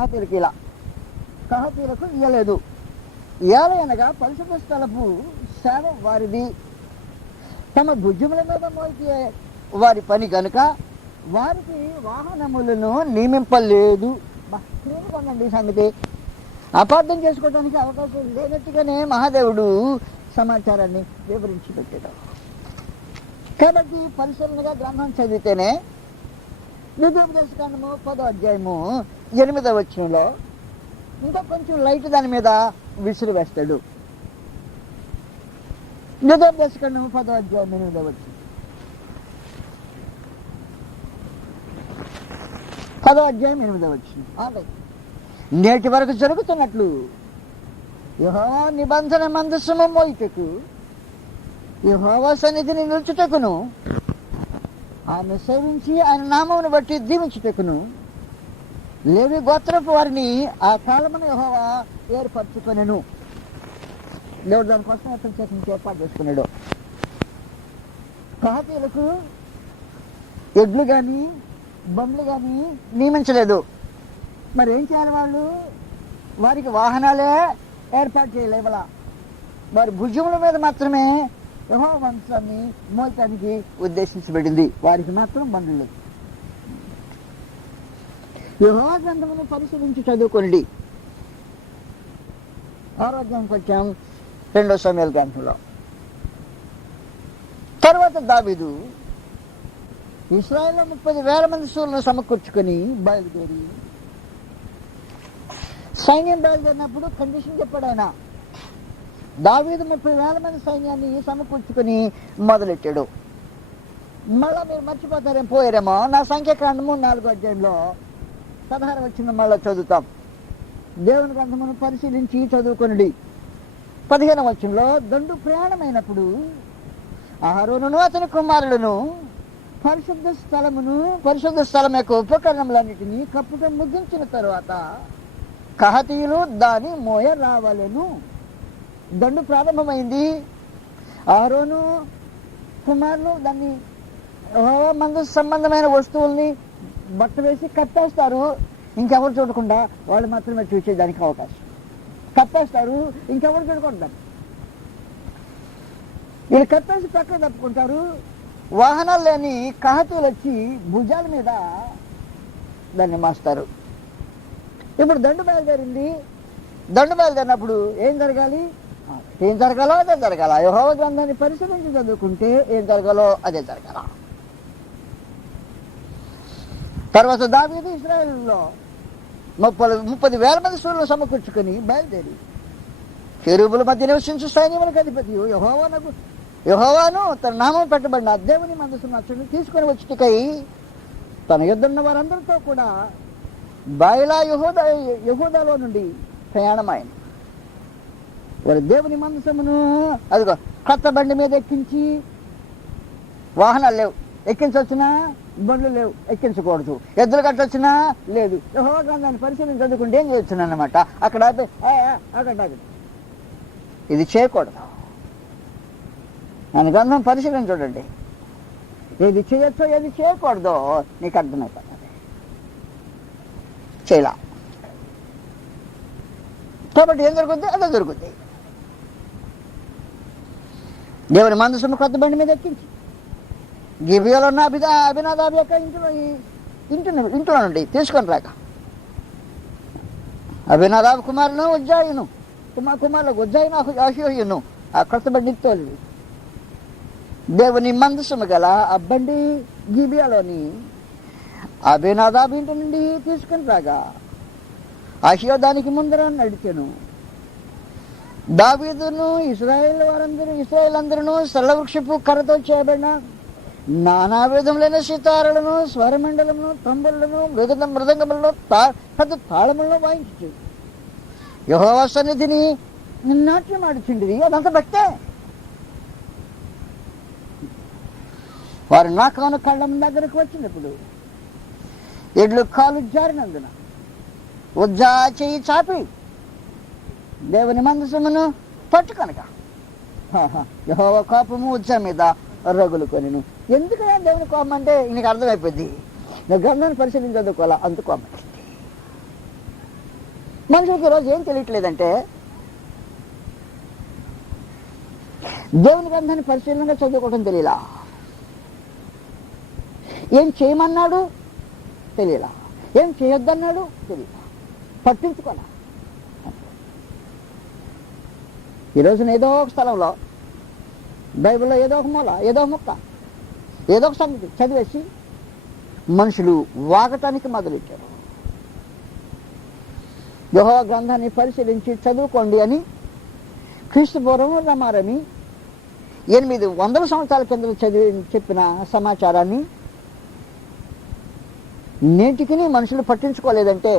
కహాతీలకు ఇలా, కహాతీలకు ఇయ్యలేదు. ఇయ్యాలి అనగా పరిశుద్ధ స్థలపు సేవ వారిది, తమ భుజముల మీద మోయితే వారి పని కనుక వారికి వాహనములను నియమింపలేదు. బాగుందండి ఈ సంగతి. అపార్థం చేసుకోవడానికి అవకాశం లేనట్టుగానే మహాదేవుడు సమాచారాన్ని వివరించి పెట్టాడు. కాబట్టి పరిశీలనగా గ్రంథం చదివితేనే ద్వితీయోపదేశకాండము 10వ అధ్యాయము 8వ వచనంలో ఇంకా కొంచెం లైట్ దాని మీద విసురు వేస్తాడు. ద్వితీయోపదేశకాండము 10వ అధ్యాయం 8వ వచనం, 10వ అధ్యాయం 8వ వచనం. నేటి వరకు జరుగుతున్నట్లు యెహోవా నిబంధన మందసము మోయుటకు, యెహోవా సన్నిధిని నిలుచుటకును, ఆయన సేవించి ఆయన నామమును బట్టి దీవించుటకును లేవి గోత్రపు వారిని ఆ కాలమున యెహోవా ఏర్పరచుకొనెను. దేవుడు దానికోసం ప్రత్యేకించి ఏర్పాటు చేసుకున్నాడు. కహాతీయులకు ఎడ్లు కానీ బండ్లు కానీ నియమించలేదు. మరి ఏం చేయాలి వాళ్ళు? వారికి వాహనాలే ఏర్పాటు చేయలేవల. వారి భుజముల మీద మాత్రమే యెహోవా వంశాన్ని మోయటానికి ఉద్దేశించబడింది. వారికి మాత్రం బండ్లు లేవు. యెహోవా గ్రంథమును పరిశీలించి చదువుకోండి. 6వ అధ్యాయానికి వచ్చాం, 2వ సమూయేలు గ్రంథంలో. తర్వాత దావీదు ఇశ్రాయేలులో 30,000 మంది శూరులను సమకూర్చుకొని బయలుదేరి, సైన్యం బయలుదేరినప్పుడు కండిషన్ చెప్పాడు ఆయన. దావీదు 30,000 మంది సైన్యాన్ని సమకూర్చుకుని మొదలెట్టాడు. మళ్ళా మీరు మర్చిపోతారేం, పోయారేమో. నా సంఖ్యాకాండము 4వ అధ్యాయంలో 16 వచనం మళ్ళా చదువుతాం. దేవుని గ్రంథమును పరిశీలించి చదువుకొనుడి. 15వ వచనంలో దండు ప్రయాణమైనప్పుడు అహరోనును అతని కుమారులను పరిశుద్ధ స్థలం యొక్క ఉపకరణములన్నిటినీ కప్పుటం ముగించిన తరువాత కహాతీయులు దాని మోయ రావాలను. దండు ప్రారంభమైంది. అహరోను కుమారులు దాన్ని మందు సంబంధమైన వస్తువుల్ని బట్ట వేసి కట్టేస్తారు. ఇంకెవరు చూడకుండా వాళ్ళు మాత్రమే చూసేదానికి అవకాశం. కట్టేస్తారు, ఇంకెవరు చూడకూడదు. వీళ్ళు కట్టేసి పక్కన తప్పుకుంటారు. వాహనాలు లేని కహాతీయులు వచ్చి భుజాల మీద దాన్ని మాస్తారు. ఇప్పుడు దండు బయలుదేరింది. దండు బయలుదేరినప్పుడు ఏం జరగాలి? ఏం జరగాలో అదే జరగాల. యెహోవా గ్రంథాన్ని పరిశీలించి చదువుకుంటే ఏం జరగాలో అదే జరగాల. తర్వాత దావీదు ఇశ్రాయేలులో 30,000 మంది శూరులను సమకూర్చుకొని బయలుదేరి కెరూబుల మధ్య నివసించు సైన్యములకు అధిపతి యెహోవాను తన నామం పెట్టబడిన దేవుని మందసమును అతడు తీసుకొని వచ్చుటకై తన యుద్ధన్న వారందరితో కూడా బయలా యెహూదాలో నుండి ప్రయాణమైన వారి దేవుని మందసమును అదిగో కొత్త బండి మీద ఎక్కించి, వాహనాలు లేవు, ఎక్కించవచ్చునా? బండ్లు లేవు, ఎక్కించకూడదు. ఎద్దులు కట్టొచ్చినా లేదు. యెహోవా గ్రంథాన్ని పరిశీలించి చదువుకుంటే ఏం చేయొచ్చును అన్నమాట. అక్కడ అక్కడ ఇది చేయకూడదు. నేను గ్రంథం పరిశీలన చూడండి. ఏది చేయొచ్చో ఏది చేయకూడదో నీకు అర్థమైపోతుంది. చేయలా కాబట్టి ఏం జరుగుద్ది? అదే జరుగుద్ది. దేవుని మందసము కొత్త బండి మీద ఎక్కించి గిబియాలో ఉన్న అభినాదాబు యొక్క ఇంట్లో నుండి తీసుకొని రాక అభినాదాబు కుమారును ఉజ్జాయిను కుమారులకు ఉజ్జాయిను అహోయును ఆ కొత్త బండి తోలి దేవుని మందసము గల ఆ బండి గిబియాలోని అభినాదాబు ఇంటి నుండి తీసుకుని రాగా అహ్యో దానికి ముందర నడిచెను. దావీదును ఇశ్రాయేల్ అందరూ సరళవృక్షపు కర్రతో చేయబడిన నానా విధములైన సితారలను, స్వరమండలమును, తంబులను, మృదంగములను, పెద్ద తాళములను వాయించు యెహోవా సన్నిధిని నాట్యం ఆడుచుండిరి. అదంతా భక్తే. వారు నాకాను కళ్ళం దగ్గరకు వచ్చినప్పుడు ఎడ్లు కాలు జారినందున ఉజ్జా చేయి చాపి దేవుని మందసమును పట్టుకొనక యెహోవా కోపము ఉజ్జా మీద రగులుకొనెను. ఎందుకని దేవుని కోపం అంటే నీకు అర్థమైపోద్ది. నువ్వు గ్రంథాన్ని పరిశీలించి చదువుకోవాలా, అంత కోపం. మనుషులకు ఈరోజు ఏం తెలియట్లేదంటే దేవుని గ్రంథాన్ని పరిశీలనగా చదువుకోవడం తెలియలా, ఏం చేయమన్నాడు తెలియలా, ఏం చేయొద్దన్నాడు తెలియలా, పట్టించుకోలా. ఈరోజున ఏదో ఒక స్థలంలో బైబిల్లో ఏదో ఒక మూల, ఏదో ఒక ముక్క, ఏదో ఒక సంగతి చదివేసి మనుషులు వాగటానికి మొదలెట్టారు. యెహోవా గ్రంథాన్ని పరిశీలించి చదువుకోండి అని క్రీస్తు పూర్వం రమారమి 800 సంవత్సరాల కింద చెప్పిన సమాచారాన్ని నేటికి మనుషులు పట్టించుకోలేదంటే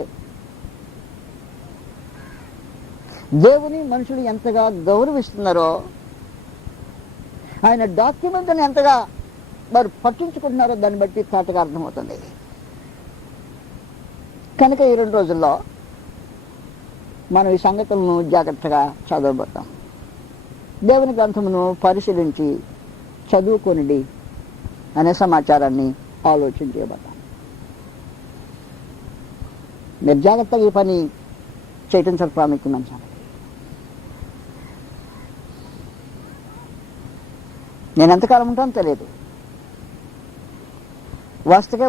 దేవుని మనుషులు ఎంతగా గౌరవిస్తున్నారో, ఆయన డాక్యుమెంట్ని ఎంతగా వారు పట్టించుకుంటున్నారో దాన్ని బట్టి తాటగా అర్థమవుతుంది. కనుక ఈ 2 రోజుల్లో మనం ఈ సంగతులను జాగ్రత్తగా చదవబోతాం. దేవుని గ్రంథమును పరిశీలించి చదువుకొనిడి అనే సమాచారాన్ని ఆలోచన చేయబోతాం. మీరు జాగ్రత్తగా ఈ పని చేయటం చాలా ప్రాముఖ్యమైన సంగతి. నేను ఎంతకాలం ఉంటానో తెలియదు.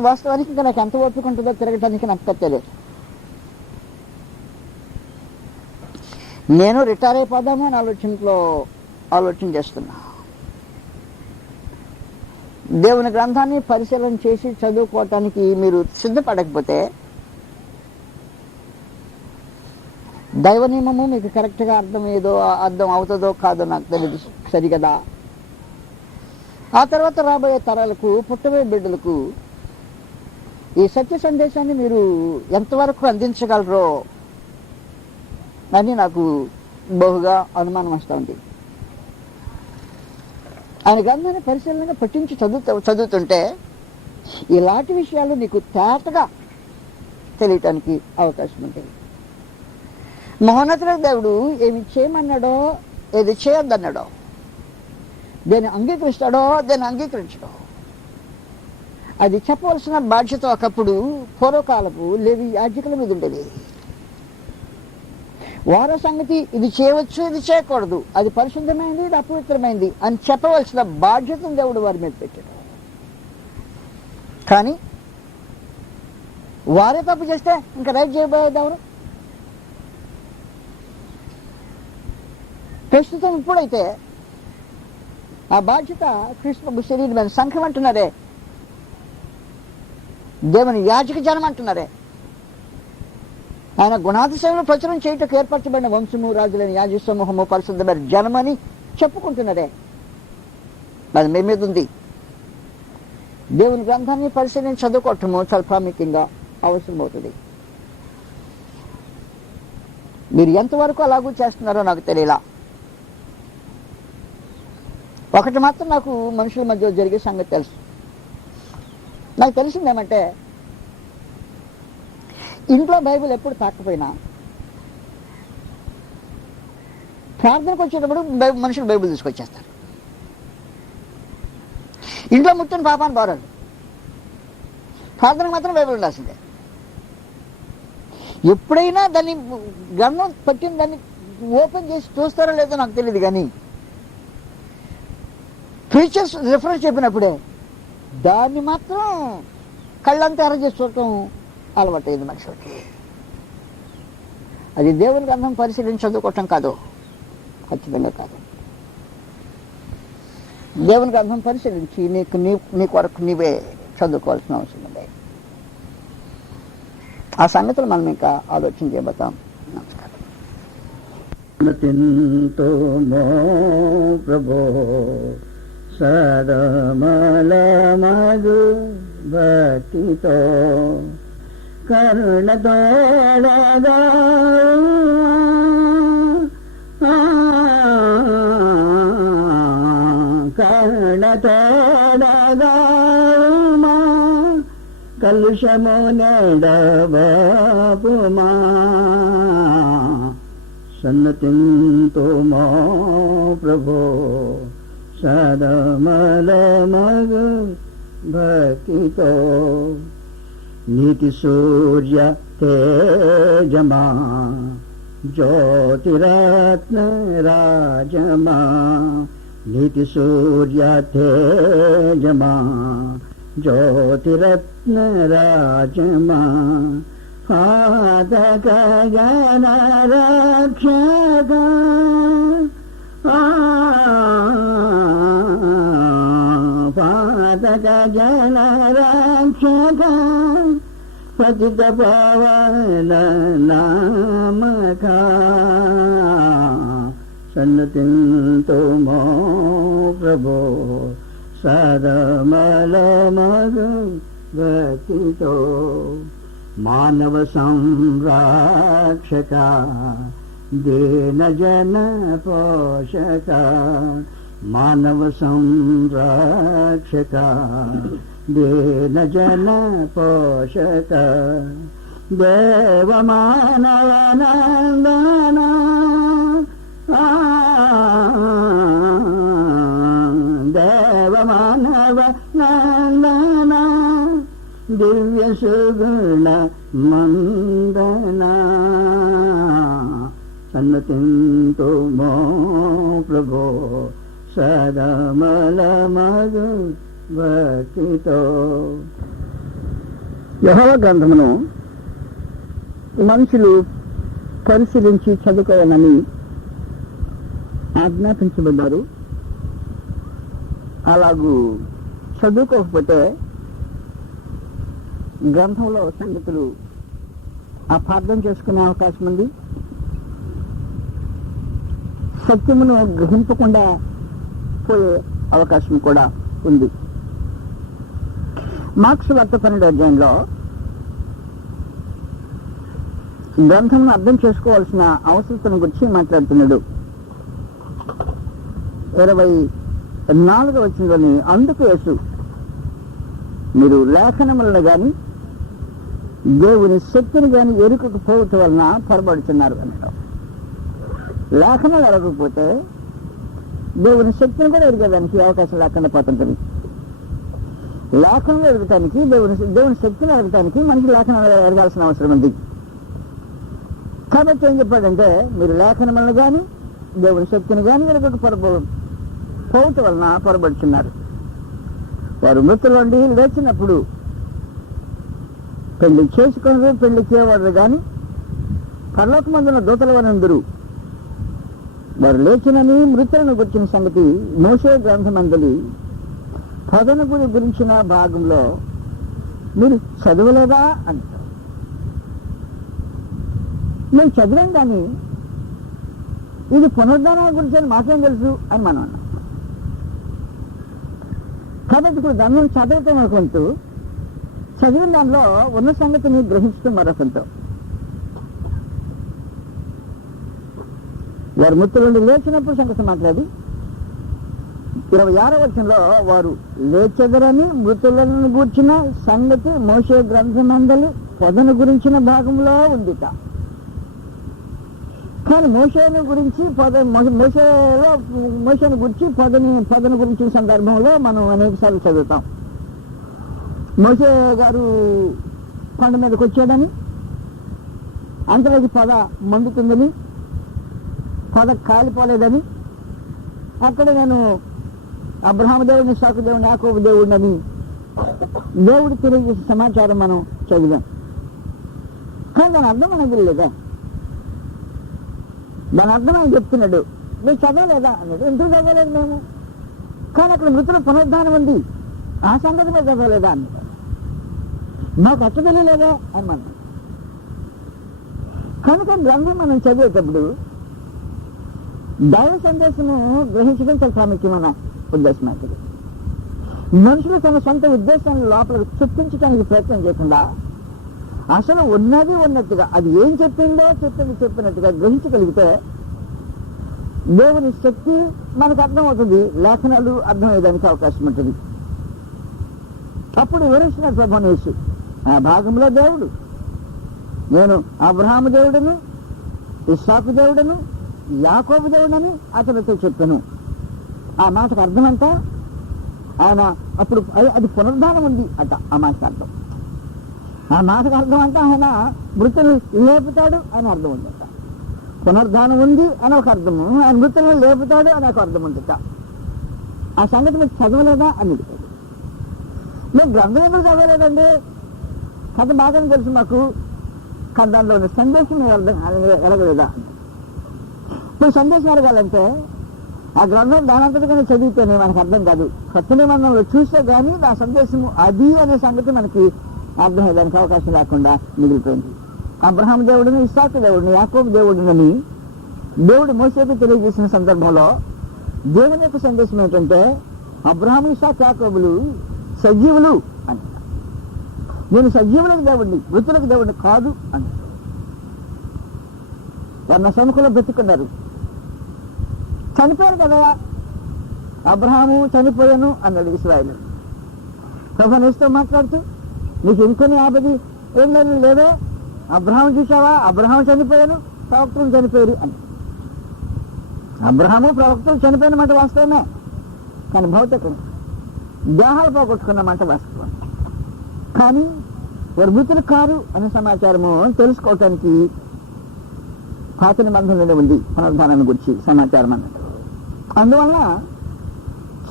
వాస్తవానికి ఇంకా నాకు ఎంత ఓపిక ఉంటుందో తిరగటానికి నాకు తెలియదు. నేను రిటైర్ అయిపోదాము అని ఆలోచన చేస్తున్నా. దేవుని గ్రంథాన్ని పరిశీలన చేసి చదువుకోవటానికి మీరు సిద్ధపడకపోతే దైవ నియమము మీకు కరెక్ట్గా అర్థం అవుతుందో కాదో నాకు తెలియదు సరిగదా. ఆ తర్వాత రాబోయే తరాలకు, పుట్టబోయే బిడ్డలకు ఈ సత్య సందేశాన్ని మీరు ఎంతవరకు అందించగలరో అని నాకు బహుగా అనుమానం వస్తుంది. ఆయన గ్రంథాన్ని పరిశీలనగా పట్టించి చదువుతుంటే ఇలాంటి విషయాలు నీకు తేటగా తెలియటానికి అవకాశం ఉంటుంది. మహోన్నతుల దేవుడు ఏమి చేయమన్నాడో, ఏది చేయొద్దన్నాడో, దేన్ని అంగీకరిస్తాడో, దేన్ని అంగీకరించడో, అది చెప్పవలసిన బాధ్యత ఒకప్పుడు పూర్వకాలపు లేవి యాజకుల మీద ఉండేది. వారో సంగతి ఇది చేయవచ్చు, ఇది చేయకూడదు, అది పరిశుద్ధమైంది, ఇది అపవిత్రమైంది అని చెప్పవలసిన బాధ్యతను దేవుడు వారి మీద పెట్టాడు. కానీ వారే తప్పు చేస్తే ఇంకా రైట్ చేయబోయేది ఎవరు? ప్రస్తుతం ఇప్పుడైతే ఆ బాధ్యత క్రీస్తు శరీరమైన సంఘం అంటున్నారే, దేవుని యాజక జనం అంటున్నారే, ఆయన గుణాతిశయంలో ప్రచురం చేయటకు ఏర్పరచబడిన వంశము, రాజులైన యాజక సమూహము, పరిశుద్ధమైన జనమని చెప్పుకుంటున్నారే, అది మీ మీద ఉంది. దేవుని గ్రంథాన్ని పరిశీలించి చదువుకోవటము చాలా ప్రాముఖ్యంగా అవసరమవుతుంది. మీరు ఎంతవరకు అలాగూ చేస్తున్నారో నాకు తెలియలా. ఒకటి మాత్రం నాకు మనుషుల మధ్య జరిగే సంగతి తెలుసు. నాకు తెలిసిందేమంటే ఇంట్లో బైబిల్ ఎప్పుడు తాకపోయినా ప్రార్థనకు వచ్చేటప్పుడు మనుషులు బైబిల్ తీసుకొచ్చేస్తారు. ఇంట్లో ముట్టిన పాపాన్ని బారాడు, ప్రార్థనకు మాత్రం బైబిల్ ఉండాల్సిందే. ఎప్పుడైనా దాన్ని గమనం పట్టిన దాన్ని ఓపెన్ చేసి చూస్తారో లేదో నాకు తెలియదు, కానీ ప్రీచర్స్ రిఫరెన్స్ చెప్పినప్పుడే దాన్ని మాత్రం కళ్ళంతా ఎర్ర చేసి చూడటం అలవాటైంది మనుషులకి. అది దేవుని గ్రంథం పరిశీలించి చదువుకోవటం కాదు, ఖచ్చితంగా కాదు. దేవుని గ్రంథం పరిశీలించి నీ కొరకు నీవే చదువుకోవాల్సిన అవసరం ఉంది. ఆ సంగతులు మనం ఇంకా ఆలోచన చేయబోతాం. నమస్కారం. ప్రభో సరమలమగు భక్తితో కరుణతోడగా కలుషము నెడబాపుమా సన్నతింతుమో ప్రభో సదమలమగు భక్తితో నీతి సూర్య తేజమా జ్యోతిరత్న రాజమా నీతి సూర్య తేజమా జ్యోతిరత్న రాజమా పాదక జన రక్షక పాదక జన రక్షక పతిత పవన నామక సన్నతింతుమో ప్రభో సదమల మగు భక్తితో మానవ సంరక్షక దీన జన పోషక మానవ సంరక్షక దీన జన పోషక దేవ మానవ నందన దేవ మానవ నందన దివ్య సుగుణ మందన సన్నతింతుమో ప్రభో సదమల మగు భక్తితో. యెహోవా గ్రంథమును మనుషులు పరిశీలించి చదువుకోవాలని ఆజ్ఞాపించబడ్డారు. అలాగూ చదువుకోకపోతే గ్రంథంలో సంగతులు అపార్థం చేసుకునే అవకాశం ఉంది. సత్యమును గ్రహింపకుండా పోయే అవకాశం కూడా ఉంది. మార్క్స్ వార్త 12వ అధ్యాయంలో గ్రంథంను అర్థం చేసుకోవాల్సిన అవసరతను గురించి మాట్లాడుతున్నాడు. 24వ వచనంలోని అందుకు యేసు మీరు లేఖనములను గాని దేవుని శక్తిని గాని ఎరుకకపోవటం వలన పొరబడుతున్నారు అన్నాడు. లేఖనం ఎరగకపోతే దేవుని శక్తిని కూడా ఎరిగేదానికి అవకాశం లేకుండా పోతుంటుంది. లేఖనం ఎరగటానికి దేవుని శక్తిని ఎరగటానికి మనకి లేఖనం ఎరగాల్సిన అవసరం ఉంది. కాబట్టి ఏం చెప్పాడంటే మీరు లేఖనములను కానీ దేవుని శక్తిని కానీ ఎరగకపోవటం వలన పొరబడుతున్నారు. వారు మృతుల నుండి లేచినప్పుడు పెళ్లి చేసుకుని పెళ్లి చేయవాడు కానీ పరలోకమందున దూతల వనందురు వారు లేచినని మృతులను గురించిన సంగతి మోషే గ్రంథమందలి పదనగుడి గురించిన భాగంలో మీరు చదవలేదా అంటారు. మేము చదివాం కానీ ఇది పునరుద్ధానం గురించి అని మాకేం తెలుసు అని మనం అన్నాం. కాబట్టి ఇప్పుడు గ్రంథం చదవటం అనుకుంటూ చదివిన దానిలో ఉన్న సంగతిని గ్రహించడం మరొకంతో వారు మృతుల నుండి లేచినప్పుడు సంగతి మాట్లాడి 26వ వచనంలో వారు లేచెదరని మృతులను గూర్చిన సంగతి మోషే గ్రంథమందలి పొదను గురించిన భాగంలో ఉందిట. కానీ మోషేను గురించి మోషేను గురించి పొదను గురించిన సందర్భంలో మనం అనేక సార్లు చదువుతాం. మోషే గారు కొండ మీదకి వచ్చాడని అంతలోకి పొద మండుతుందని పొద కాలిపోలేదని అక్కడ నేను అబ్రహాము దేవుడిని ఇస్సాకు దేవుడిని యాకోబు దేవుడిని దేవుడు తెలియజేసే సమాచారం మనం చదివాం. కానీ దాని అర్థం మనకు తెలియలేదా? దాని అర్థం ఆయన చెప్తున్నాడు మీరు చదవలేదా అన్నాడు. ఎందుకు చదవలేదు మేము? కానీ అక్కడ మృతుల పునరుద్ధానం ఉంది ఆ సంగతి మీరు చదవలేదా అన్నాడు. మాకు అట్ట తెలియలేదా అని మనం. కనుక గ్రంథం మనం చదివేటప్పుడు దైవ సందేశము గ్రహించడం చాలా ప్రాముఖ్యమైన ఉద్దేశం అవుతుంది. మనుషులు తన సొంత ఉద్దేశాన్ని లోపల చొప్పించడానికి ప్రయత్నం చేయకుండా అసలు ఉన్నది ఉన్నట్టుగా అది ఏం చెప్పిందో చెప్పినట్టుగా గ్రహించగలిగితే దేవుని శక్తి మనకు అర్థమవుతుంది, లేఖనాలు అర్థమయ్యేదానికి అవకాశం ఉంటుంది. అప్పుడు వివరించిన ప్రభువుని యేసు ఆ భాగంలో దేవుడు నేను అబ్రహాము దేవుడను ఇస్సాకు దేవుడను యాకోబు దేవుడని అతనితో చెప్పాను. ఆ మాటకు అర్థమంతా ఆయన అప్పుడు అది పునరుద్ధానం ఉంది అట. ఆ మాటకు అర్థం ఆ మాటకు అర్థం అంటే ఆయన మృతులు లేపుతాడు అని అర్థం ఉందట. పునరుద్ధానం ఉంది అని ఒక అర్థము, ఆయన మృతులను లేపుతాడు అని ఒక అర్థం ఉందట. ఆ సంగతి మీరు చదవలేదా అని అడిగాడు. మేము గ్రంథం ఎందుకు చదవలేదండి? కథ బాగానే తెలుసు మాకు, కానీ దానిలో ఉన్న సందేశం ఎరగలేదా? ఇప్పుడు సందేశం ఎరగాలంటే ఆ గ్రంథం దానంతటిగానే చదివితేనే మనకు అర్థం కాదు. కొత్త నిబంధనలు చూస్తే కానీ ఆ సందేశము అది అనే సంగతి మనకి అర్థమయ్యేదానికి అవకాశం లేకుండా మిగిలిపోయింది. అబ్రహాం దేవుడిని, ఇస్సాకు దేవుడిని, యాకోబు దేవుడిని దేవుడు మోసేకి తెలియజేసిన సందర్భంలో దేవుని యొక్క సందేశం ఏంటంటే అబ్రహాము, ఇస్సాకు, యాకోబులు సజీవులు అని. నేను సజీవులకు దేవుడిని, మృతులకు దేవుడిని కాదు అని. వారు నా సముఖంలో బ్రతికున్నారు. చనిపోయారు కదా, అబ్రహాము చనిపోయాను అన్నాడు ఇశ్రాయేలు. ప్రభునితో మాట్లాడుతూ నీకు ఇంకొని 50 ఏళ్ళు లేవే, అబ్రహాము చూసావా, అబ్రహాము చనిపోయాను, ప్రవక్తలు చనిపోయారు అని. అబ్రహాము ప్రవక్తలు చనిపోయిన మాట వాస్తవమే, కానీ భౌతికం దేహాలు పోగొట్టుకున్న మాట వాస్తవం. కానీ వారు మృతులు కారు అనే సమాచారము తెలుసుకోవటానికి పాత నిబంధనలోనే ఉంది పునరుద్ధానాన్ని గురించి సమాచారం అన్నట్టు. అందువల్ల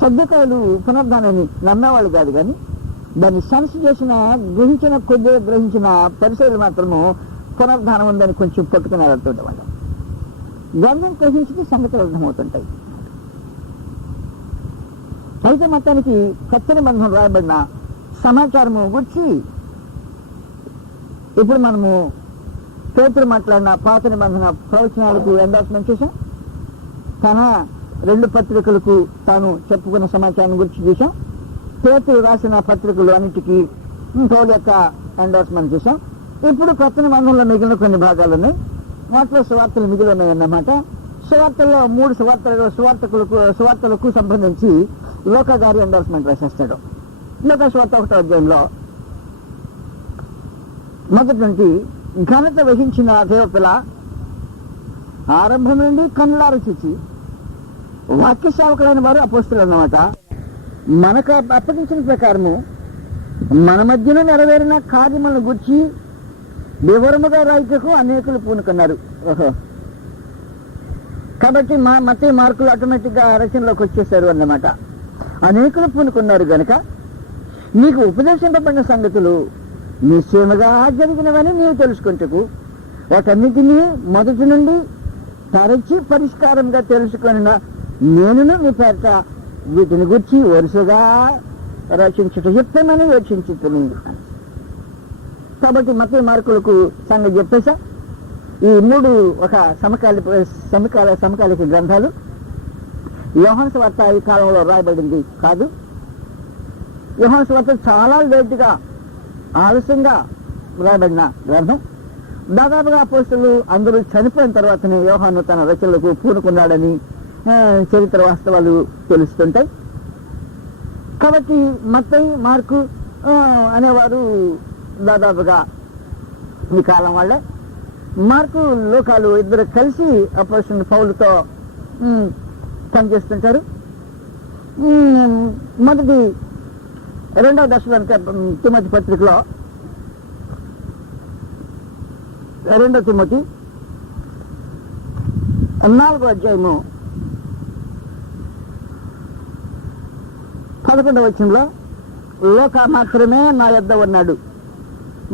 సద్దుకాయలు పునరుద్ధానాన్ని నమ్మేవాళ్ళు కాదు, కానీ దాన్ని సెన్స్ చేసిన గ్రహించిన పరిశీలన మాత్రము పునరుద్ధానం ఉందని కొంచెం పట్టుకుని వెళ్తుండే వాళ్ళు. గ్రంథం గ్రహించి సంగతులు అర్థమవుతుంటాయి. అయితే మొత్తానికి కొత్త నిబంధనలు రాయబడిన సమాచారము గురించి ఇప్పుడు మనము పేతురు మాట్లాడిన పాత నిబంధన ప్రవచనాలకు ఎండార్స్మెంట్ చేశాం. తన 2 పత్రికలకు తాను చెప్పుకున్న సమాచారం గురించి చూసాం. పేతురు రాసిన పత్రికలు అన్నిటికీ పౌలు యొక్క ఎండార్స్మెంట్ చూసాం. ఇప్పుడు కొత్త నిబంధనలో మిగిలిన కొన్ని భాగాలు ఉన్నాయి. వాటిలో సువార్తలు మిగిలి ఉన్నాయన్నమాట. సువార్తల్లో 3 సువార్తలకు సంబంధించి లోక గారి ఎండార్స్మెంట్ రాసేస్తాడు. లోక సువార్త 1వ అధ్యాయంలో మొదటి నుండి ఘనత వహించిన దేవపిల్ల ఆరంభం నుండి కన్నులారు చూచి వాక్య సేవకులైన వారు అపోస్తులు అన్నమాట. మనకు అప్పగించిన ప్రకారము మన మధ్యన నెరవేరిన కార్యములను గురించి వివరముగా రాయిటకు అనేకులు పూనుకున్నారు. కాబట్టి మత్తయి మార్కులు ఆటోమేటిక్ గా రచనలోకి వచ్చేసారు అన్నమాట. అనేకులు పూనుకున్నారు గనక నీకు ఉపదేశింపబడిన సంగతులు నిశ్చయముగా జరిగినవని నీవు తెలుసుకుంటకు వాటన్నిటినీ మొదటి నుండి తరచి పరిష్కారంగా తెలుసుకొని నేనును నీ పేరట వీటిని గురించి వరుసగా రచించుట చెప్తామని యోచించుతుంది. కాబట్టి మత్తయి మార్కులకు సంగతి చెప్పేసా. ఈ 3 ఒక సమకాలిక గ్రంథాలు. యోహాను సువార్త ఈ కాలంలో రాయబడింది కాదు. యోహాను సువార్త చాలా లేటుగా, ఆలస్యంగా రాయబడిన గ్రంథం. దాదాపుగా అపోస్తలులు అందరూ చనిపోయిన తర్వాతనే యోహాను తన రచనలకు పూనుకున్నాడని చరిత్ర వాస్తవాలు తెలుస్తుంటాయి. కాబట్టి మత్తయి, మార్కు అనేవారు దాదాపుగా ఈ కాలం వాళ్ళే. మార్కు, లోకాలు ఇద్దరు కలిసి అపోస్తలుడు పౌలుతో పనిచేస్తుంటారు. మొదటి 2వ దశలో తిమోతి పత్రికలో 2వ తిమోతి 4వ అధ్యాయము 11వ వచనంలో లోక మాత్రమే నా యొద్ద ఉన్నాడు,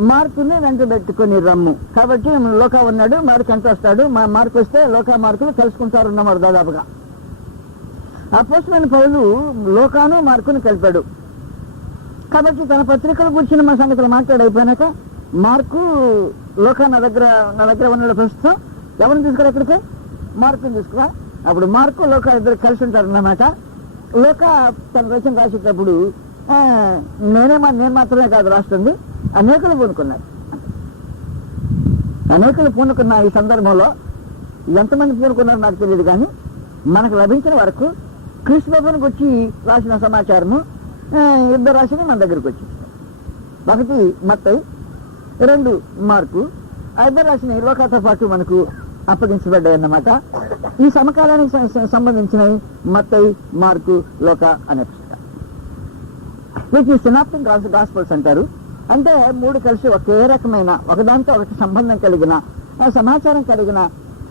మార్కుని వెంట పెట్టుకుని రమ్ము. కాబట్టి లోక ఉన్నాడు, మార్కు ఎంత వస్తాడు, మార్కు వస్తే మార్కులు కలుసుకుంటారు అన్నమాట. దాదాపుగా అపోస్తలుడైన పౌలు లోకాను మార్కుని కలిపాడు. కాబట్టి తన పత్రికల గురించిన మా సంగతులు మాట్లాడైపోయినాక మార్కు లోక నా దగ్గర ఉన్నాడు ప్రస్తుతం, ఎవరిని తీసుకురా ఇక్కడికి, మార్కుని తీసుకురా. అప్పుడు మార్కు లోక ఇద్దరు కలిసి ఉంటారు అన్నమాట. లోక తన రచన రాసేటప్పుడు నేను మాత్రమే కాదు రాస్తుంది, అనేకులు పూనుకున్నారు. అనేకులు పూనుకున్న ఈ సందర్భంలో ఎంతమంది పూనుకున్నారో నాకు తెలియదు, కానీ మనకు లభించిన వరకు క్రీస్తు ప్రభువుని గురించి రాసిన సమాచారము 2 రాసిన మన దగ్గరకు వచ్చింది. 1 మత్తయి, 2 మార్కు. ఆ 2 రాసిన లోకాతో పాటు మనకు అప్పగించబడ్డాయి అన్నమాట. ఈ సమకాలానికి సంబంధించినవి మత్తయి, మార్కు, లోక అనే పుస్తకం. వీటిని సినాప్టిక్ గాస్పల్స్ అంటారు. అంటే మూడు కలిసి ఒకే రకమైన ఒకదాంతో ఒకటి సంబంధం కలిగిన సమాచారం కలిగిన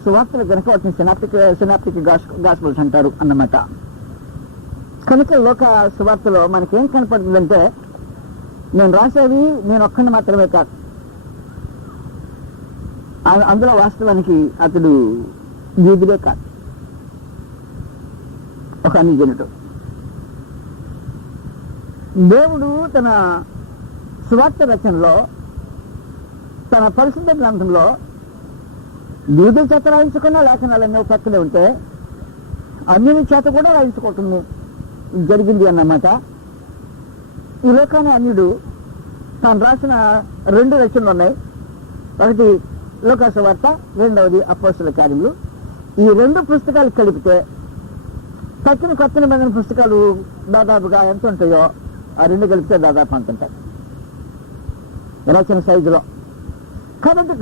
సువార్తలు కనుక వాటిని సినాప్టిక్ గాస్పుల్స్ అంటారు అన్నమాట. కనుక లోక సువార్తలో మనకేం కనపడుతుందంటే నేను రాసేది నేను ఒక్కడిని మాత్రమే కాదు, అందులో వాస్తవానికి అతడు యూదుడే కాదు, ఒక అన్యజనుడు. దేవుడు తన సువార్త రచనలో తన పరిశుద్ధ గ్రంథంలో యూదుల చేత రాయించుకున్న లేఖనాలన్నీ పక్కనే ఉంటే అన్యుని చేత కూడా రాయించుకోవటం జరిగింది అన్నమాట. ఈ లోకాన్ని అన్యుడు తాను రాసిన 2 రచనలు ఉన్నాయి. ఒకటి లోకా సువార్త, రెండవది అపోస్తలుల కార్యములు. ఈ 2 పుస్తకాలు కలిపితే తక్కిన కొత్త నిబంధన పుస్తకాలు దాదాపుగా ఎంత ఉంటాయో ఆ 2 కలిపితే దాదాపు అంత ఉంటాయి రచన సైజులో. కాబట్టి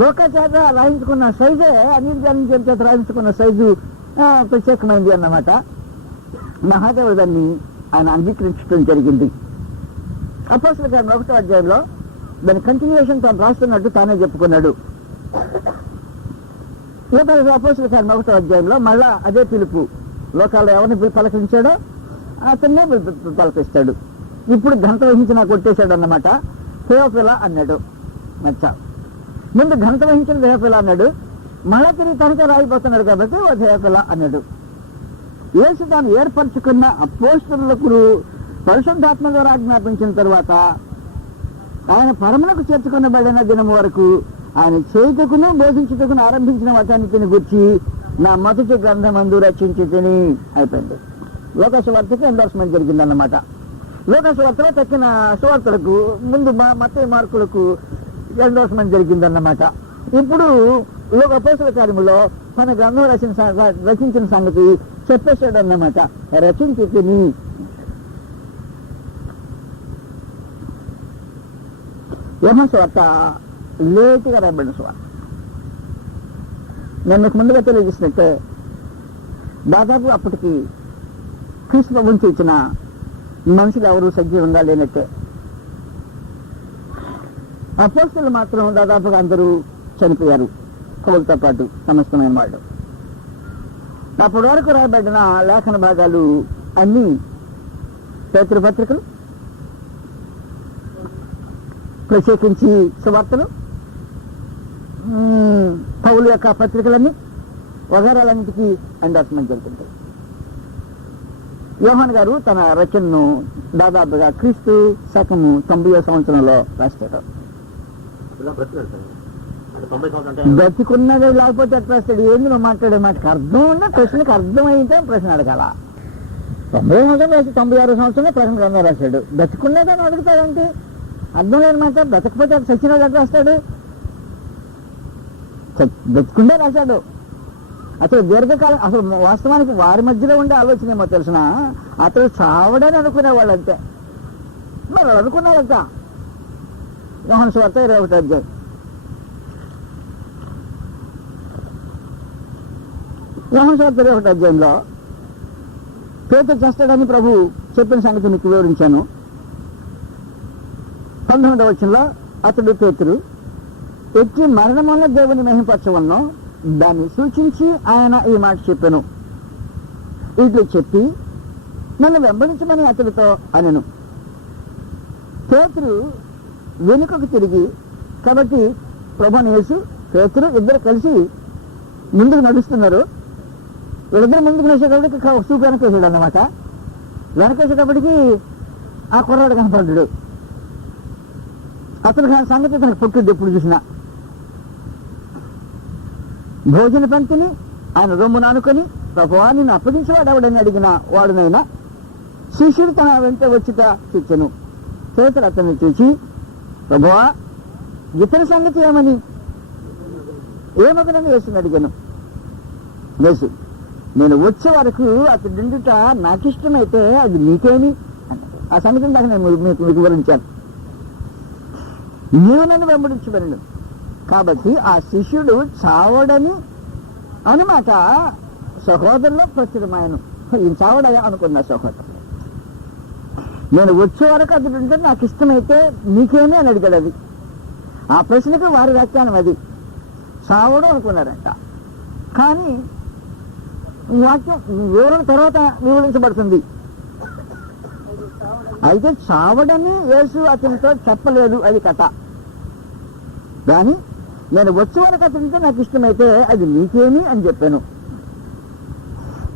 లోక చేత రాయించుకున్న సైజే అన్నిటి చేత రాయించుకున్న సైజు ప్రత్యేకమైంది అన్నమాట. మహాదేవుడు దాన్ని ఆయన అంగీకరించడం జరిగింది. అపోస్తలుల కార్యం 1వ అధ్యాయంలో దాని కంటిన్యూషన్ తాను రాస్తున్నట్టు తానే చెప్పుకున్నాడు. అపోస్తలుల కార్యం 1వ అధ్యాయంలో మళ్ళా అదే పిలుపు, లోకాల్లో ఎవరిని పలకరించాడో అతన్నే పలకిస్తాడు. ఇప్పుడు ఘంట వహించి నాకు కొట్టేశాడు అన్నమాట. థెయోఫిలా అన్నాడు. నచ్చా ముందు ఘంట వహించిన థెయోఫిలా అన్నాడు, మళ్ళా తిరిగి తనకే రాయిపోతున్నాడు కాబట్టి ఓ థెయోఫిలా అన్నాడు. యేసు తాను ఏర్పరచుకున్న అపోస్తలులకు పరిశుద్ధాత్మ ద్వారా ఆజ్ఞాపించిన తరువాత ఆయన పరములకు చేర్చుకునబడిన దినం వరకు ఆయన చేయుటకును బోధించుటకును ఆరంభించిన వాటాన్ని గురించి నా మొదటి గ్రంథమందు రచించి తిని అయిపోయింది. లోక సువార్తకు ఎండోర్స్మెంట్ జరిగిందన్నమాట. లోక సువార్తలో తక్కిన సువార్తలకు ముందు మత్తయి మార్కులకు ఎండోర్స్మెంట్ జరిగిందన్నమాట. ఇప్పుడు లోక అపోస్తలుల కార్యములో తన గ్రంథం రచించిన సంగతి చెప్పేశాడు అన్నమాట. రచించి తిని యోహాను సువార్త లేటుగా రాయబడిన సువార్త. నేను మీకు ముందుగా తెలియజేసినట్టే దాదాపు అప్పటికి క్రీస్తు ప్రభువుని చూచిన మనుషులు ఎవరు సజీవంగా లేనట్టే. అపోస్తలులు మాత్రం దాదాపుగా అందరూ చనిపోయారు, పౌలుతో పాటు సమస్తమైన వాళ్ళు. అప్పటి వరకు రాయబడిన లేఖన భాగాలు అన్ని పేతురు పత్రికలు, ప్రత్యేకించి సువార్తలు, పౌలు యొక్క పత్రికలన్నీ వగరాలన్నిటికీ ఎండార్స్మెంట్ జరుగుతుంటాయి. యోహాను గారు తన రచనను దాదాపుగా క్రీస్తు శకము 90వ సంవత్సరంలో రాస్తాడు. బ్రతికున్నది లేకపోతే ఎట్లా రాస్తాడు? ఏంది నువ్వు మాట్లాడే మాటకు అర్థం ఉన్న ప్రశ్నకు అర్థమైతే ప్రశ్న అడగాల. 90వ సంవత్సరం రాసి 96వ సంవత్సరంలో ప్రశ్న గ్రంథం రాశాడు. బ్రతికున్నదని అడుగుతాడంటే అర్థం లేని మాట. బ్రతకపోతే సచ్చినది ఎట్లా రాస్తాడు? బ్రతికుండే రాశాడు. అసలు దీర్ఘకాలం అసలు వాస్తవానికి వారి మధ్యలో ఉండే ఆలోచన ఏమో తెలిసిన, అతడు చావడని అనుకునేవాళ్ళు అంతే. మరి వాళ్ళు అనుకున్నారంట. యోహాను సువార్త 21వ అధ్యాయం. యోహాను సువార్త 21వ అధ్యాయంలో పేతురు చేస్తాడని ప్రభు చెప్పిన సంగతి మీకు వివరించాను. 19వ వచనంలో అతడు పేతురు ఎక్కి మరణం వల్ల దేవుని మహింపరచవలను దాన్ని సూచించి ఆయన ఈ మాట చెప్పాను. ఇట్లు చెప్పి నన్ను వెంబడించమని అతడితో అనెను. పేతురు వెనుకకు తిరిగి, కాబట్టి ప్రభువుని యేసు పేతురు ఇద్దరు కలిసి ముందుకు నడుస్తున్నారు. వీళ్ళిద్దరు ముందుకు నడిచేటప్పటికి చూపు వెనకేసాడు అన్నమాట. వెనకేసేటప్పటికి ఆ కుర్రాడు కనపడ్డాడు. అతను సంగతి తనకు పుట్టింది ఎప్పుడు చూసినా. భోజన పంక్తిని ఆయన రొమ్మును అనుకొని ప్రభువా నిన్ను అప్పగించేవాడు ఎవడని అడిగిన వాడునైనా శిష్యుడు తన వెంట వచ్చిట చూచెను. పేతురు అతన్ని చూచి ప్రభువా ఇతని సంగతి ఏమగనని యేసుని అడిగాను. యేసు నేను వచ్చే వరకు అతడు నిండుట నాకు ఇష్టమైతే అది నీకేమి అన్నాడు. ఆ సంగతిని దాకా నేను మీకు వివరించాను. నీవు నన్ను వెంబడించబడిను. కాబట్టి ఆ శిష్యుడు చావడని అనమాట సహోదరులో ప్రచురమాయను. ఈయన చావడయా అనుకున్న సహోదరులు. నేను వచ్చే వరకు అది ఉంటే నాకు ఇష్టమైతే నీకేమీ అని అడిగాడు. అది ఆ ప్రశ్నకు వారి వ్యాఖ్యానం అది. సావడు అనుకున్నాడంట. కానీ వాక్యం వివరణ తర్వాత వివరించబడుతుంది. అయితే చావడని యేసు అతనితో చెప్పలేదు, అది కథ. కానీ నేను వచ్చే వరకు అతనితో నాకు ఇష్టమైతే అది నీకేమి అని చెప్పాను.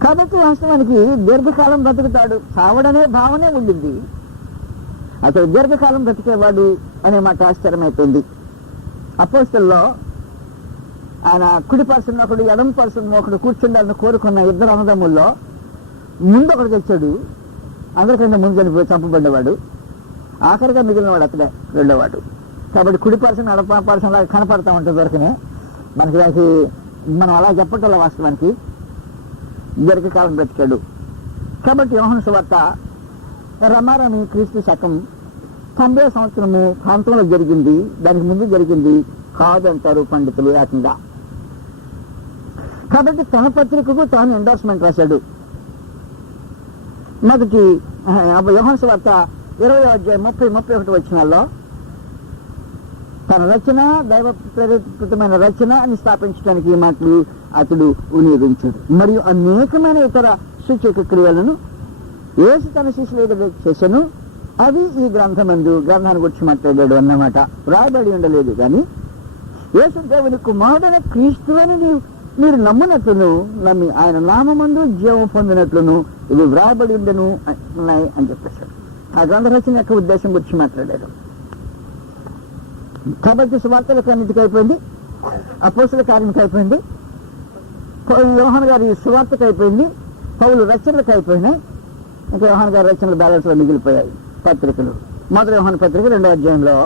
కాబట్టి వాస్తవానికి దీర్ఘకాలం బ్రతుకుతాడు, చావడనే భావనే ఉండింది. అతడు దీర్ఘకాలం బ్రతికేవాడు అనే మాట ఆశ్చర్యమైపోయింది. అపోస్తలులో ఆయన కుడి పర్సన్ ఒకడు, ఎడమ పర్సన్ ఒకడు కూర్చుండాలని కోరుకున్న ఇద్దరు అన్నదమ్ముల్లో ముందు ఒకడు తెచ్చాడు. అందరికంటే ముందు చనిపోయి చంపబడ్డవాడు. ఆఖరిగా మిగిలినవాడు అతడే రెండోవాడు. కాబట్టి కుడి పర్సన్ ఎడమ పర్సన్ లాగా కనపడతా ఉంటుంది వరకునే మనకి. దానికి మనం అలా చెప్పటం వాస్తవానికి దీర్ఘకాలం బ్రతికాడు. కాబట్టి యోహాను సువార్త రమారమి క్రీస్తు శకం 90వ సంవత్సరము ప్రాంతంలో జరిగింది. దానికి ముందు జరిగింది కాదంటారు పండితులు ఏకంగా. కాబట్టి తన పత్రికకు తాను ఎండార్స్మెంట్ రాశాడు. మొదటి యోహాను సువార్త 20వ అధ్యాయం 30-31 వచనాల్లో తన రచన దైవ ప్రేరేపితమైన రచన అని స్థాపించడానికి ఈ మాటలు అతడు వినియోగించాడు. మరియు అనేకమైన ఇతర సూచక క్రియలను యేసు తన శిష్యులు చేశాను. అవి ఈ గ్రంథాన్ని గురించి మాట్లాడాడు అన్నమాట. రాయబడి ఉండలేదు. కానీ యేసు దేవుని కుమారుడైన క్రీస్తు అని మీరు నమ్మునట్లును, నమ్మి ఆయన నామమందు జీవం పొందినట్లును ఇవి వ్రాయబడి ఉండను ఉన్నాయి అని చెప్పేశాడు. ఆ గ్రంథ రచన యొక్క ఉద్దేశం గురించి మాట్లాడాడు. కాబట్టి సువార్తలకు అన్నిటికీ అయిపోయింది, అపోస్తల కార్యానికి అయిపోయింది, యోహాను గారి సువార్తకు అయిపోయింది, పౌలు రచనలకు అయిపోయినాయి. ఇంకా యోహాను గారి రచనలు బ్యాలెన్స్ లో మిగిలిపోయాయి పత్రికలు. మొదటి యోహాను పత్రిక 2వ అధ్యాయంలో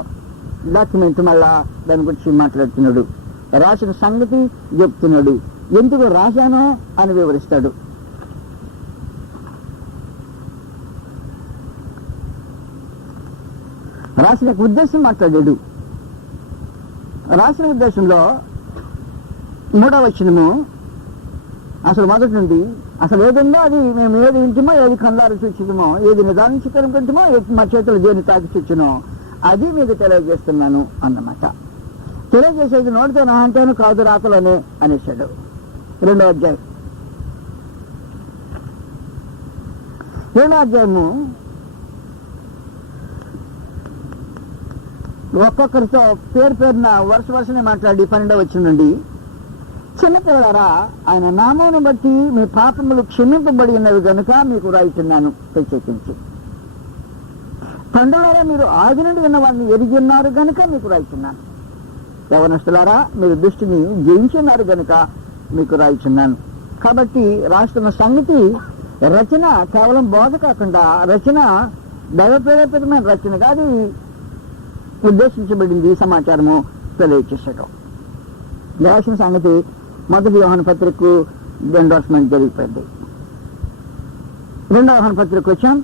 డాక్యుమెంట్ మళ్ళా దాని గురించి మాట్లాడుతున్నాడు. రాసిన సంగతి చెప్తున్నాడు. ఎందుకు రాశానో అని వివరిస్తాడు. రాసిన ఉద్దేశం మాట్లాడాడు. రాసిన ఉద్దేశంలో 3వ వచనము అసలు మొదటి నుండి అసలు ఏదన్నా అది మేము ఏది వింటుమో, ఏది కళ్ళారు చూచుమో, ఏది నిదానించి కనుకుంటుమో, మా చేతులు దేని తాకి చూచునో అది మీకు తెలియజేస్తున్నాను అన్నమాట. తెలియజేసేది నోటితో నా అంటేను కాదు రాతలోనే అనేసాడు. 2వ అధ్యాయం 2వ అధ్యాయము ఒక్కొక్కరితో పేరున వరుసనే మాట్లాడి 12వ వచనం నుండి చిన్నపిల్లలారా ఆయన నామమును బట్టి మీ పాపములు క్షమింపబడి ఉన్నవి గనుక మీకు రాయితున్నాను ప్రత్యేకించి. తండ్రులారా మీరు ఆది నుండి ఉన్న వారిని ఎరిగి ఉన్నారు గనుక మీకు రాయిస్తున్నాను. యవనస్తులారా మీరు దృష్టిని జయించున్నారు గనుక మీకు రాయిస్తున్నాను. కాబట్టి రాస్తున్న సంగతి రచన కేవలం బోధ కాకుండా రచన దైవ ప్రేరేపితమైన రచనగా అది ఉద్దేశించబడింది. సమాచారము తెలియచేసాడు. రాసిన సంగతి మొదటి యోహాను పత్రికకు ఎండార్స్మెంట్ జరిగిపోయింది. 2వ యోహాను పత్రిక వచ్చాం.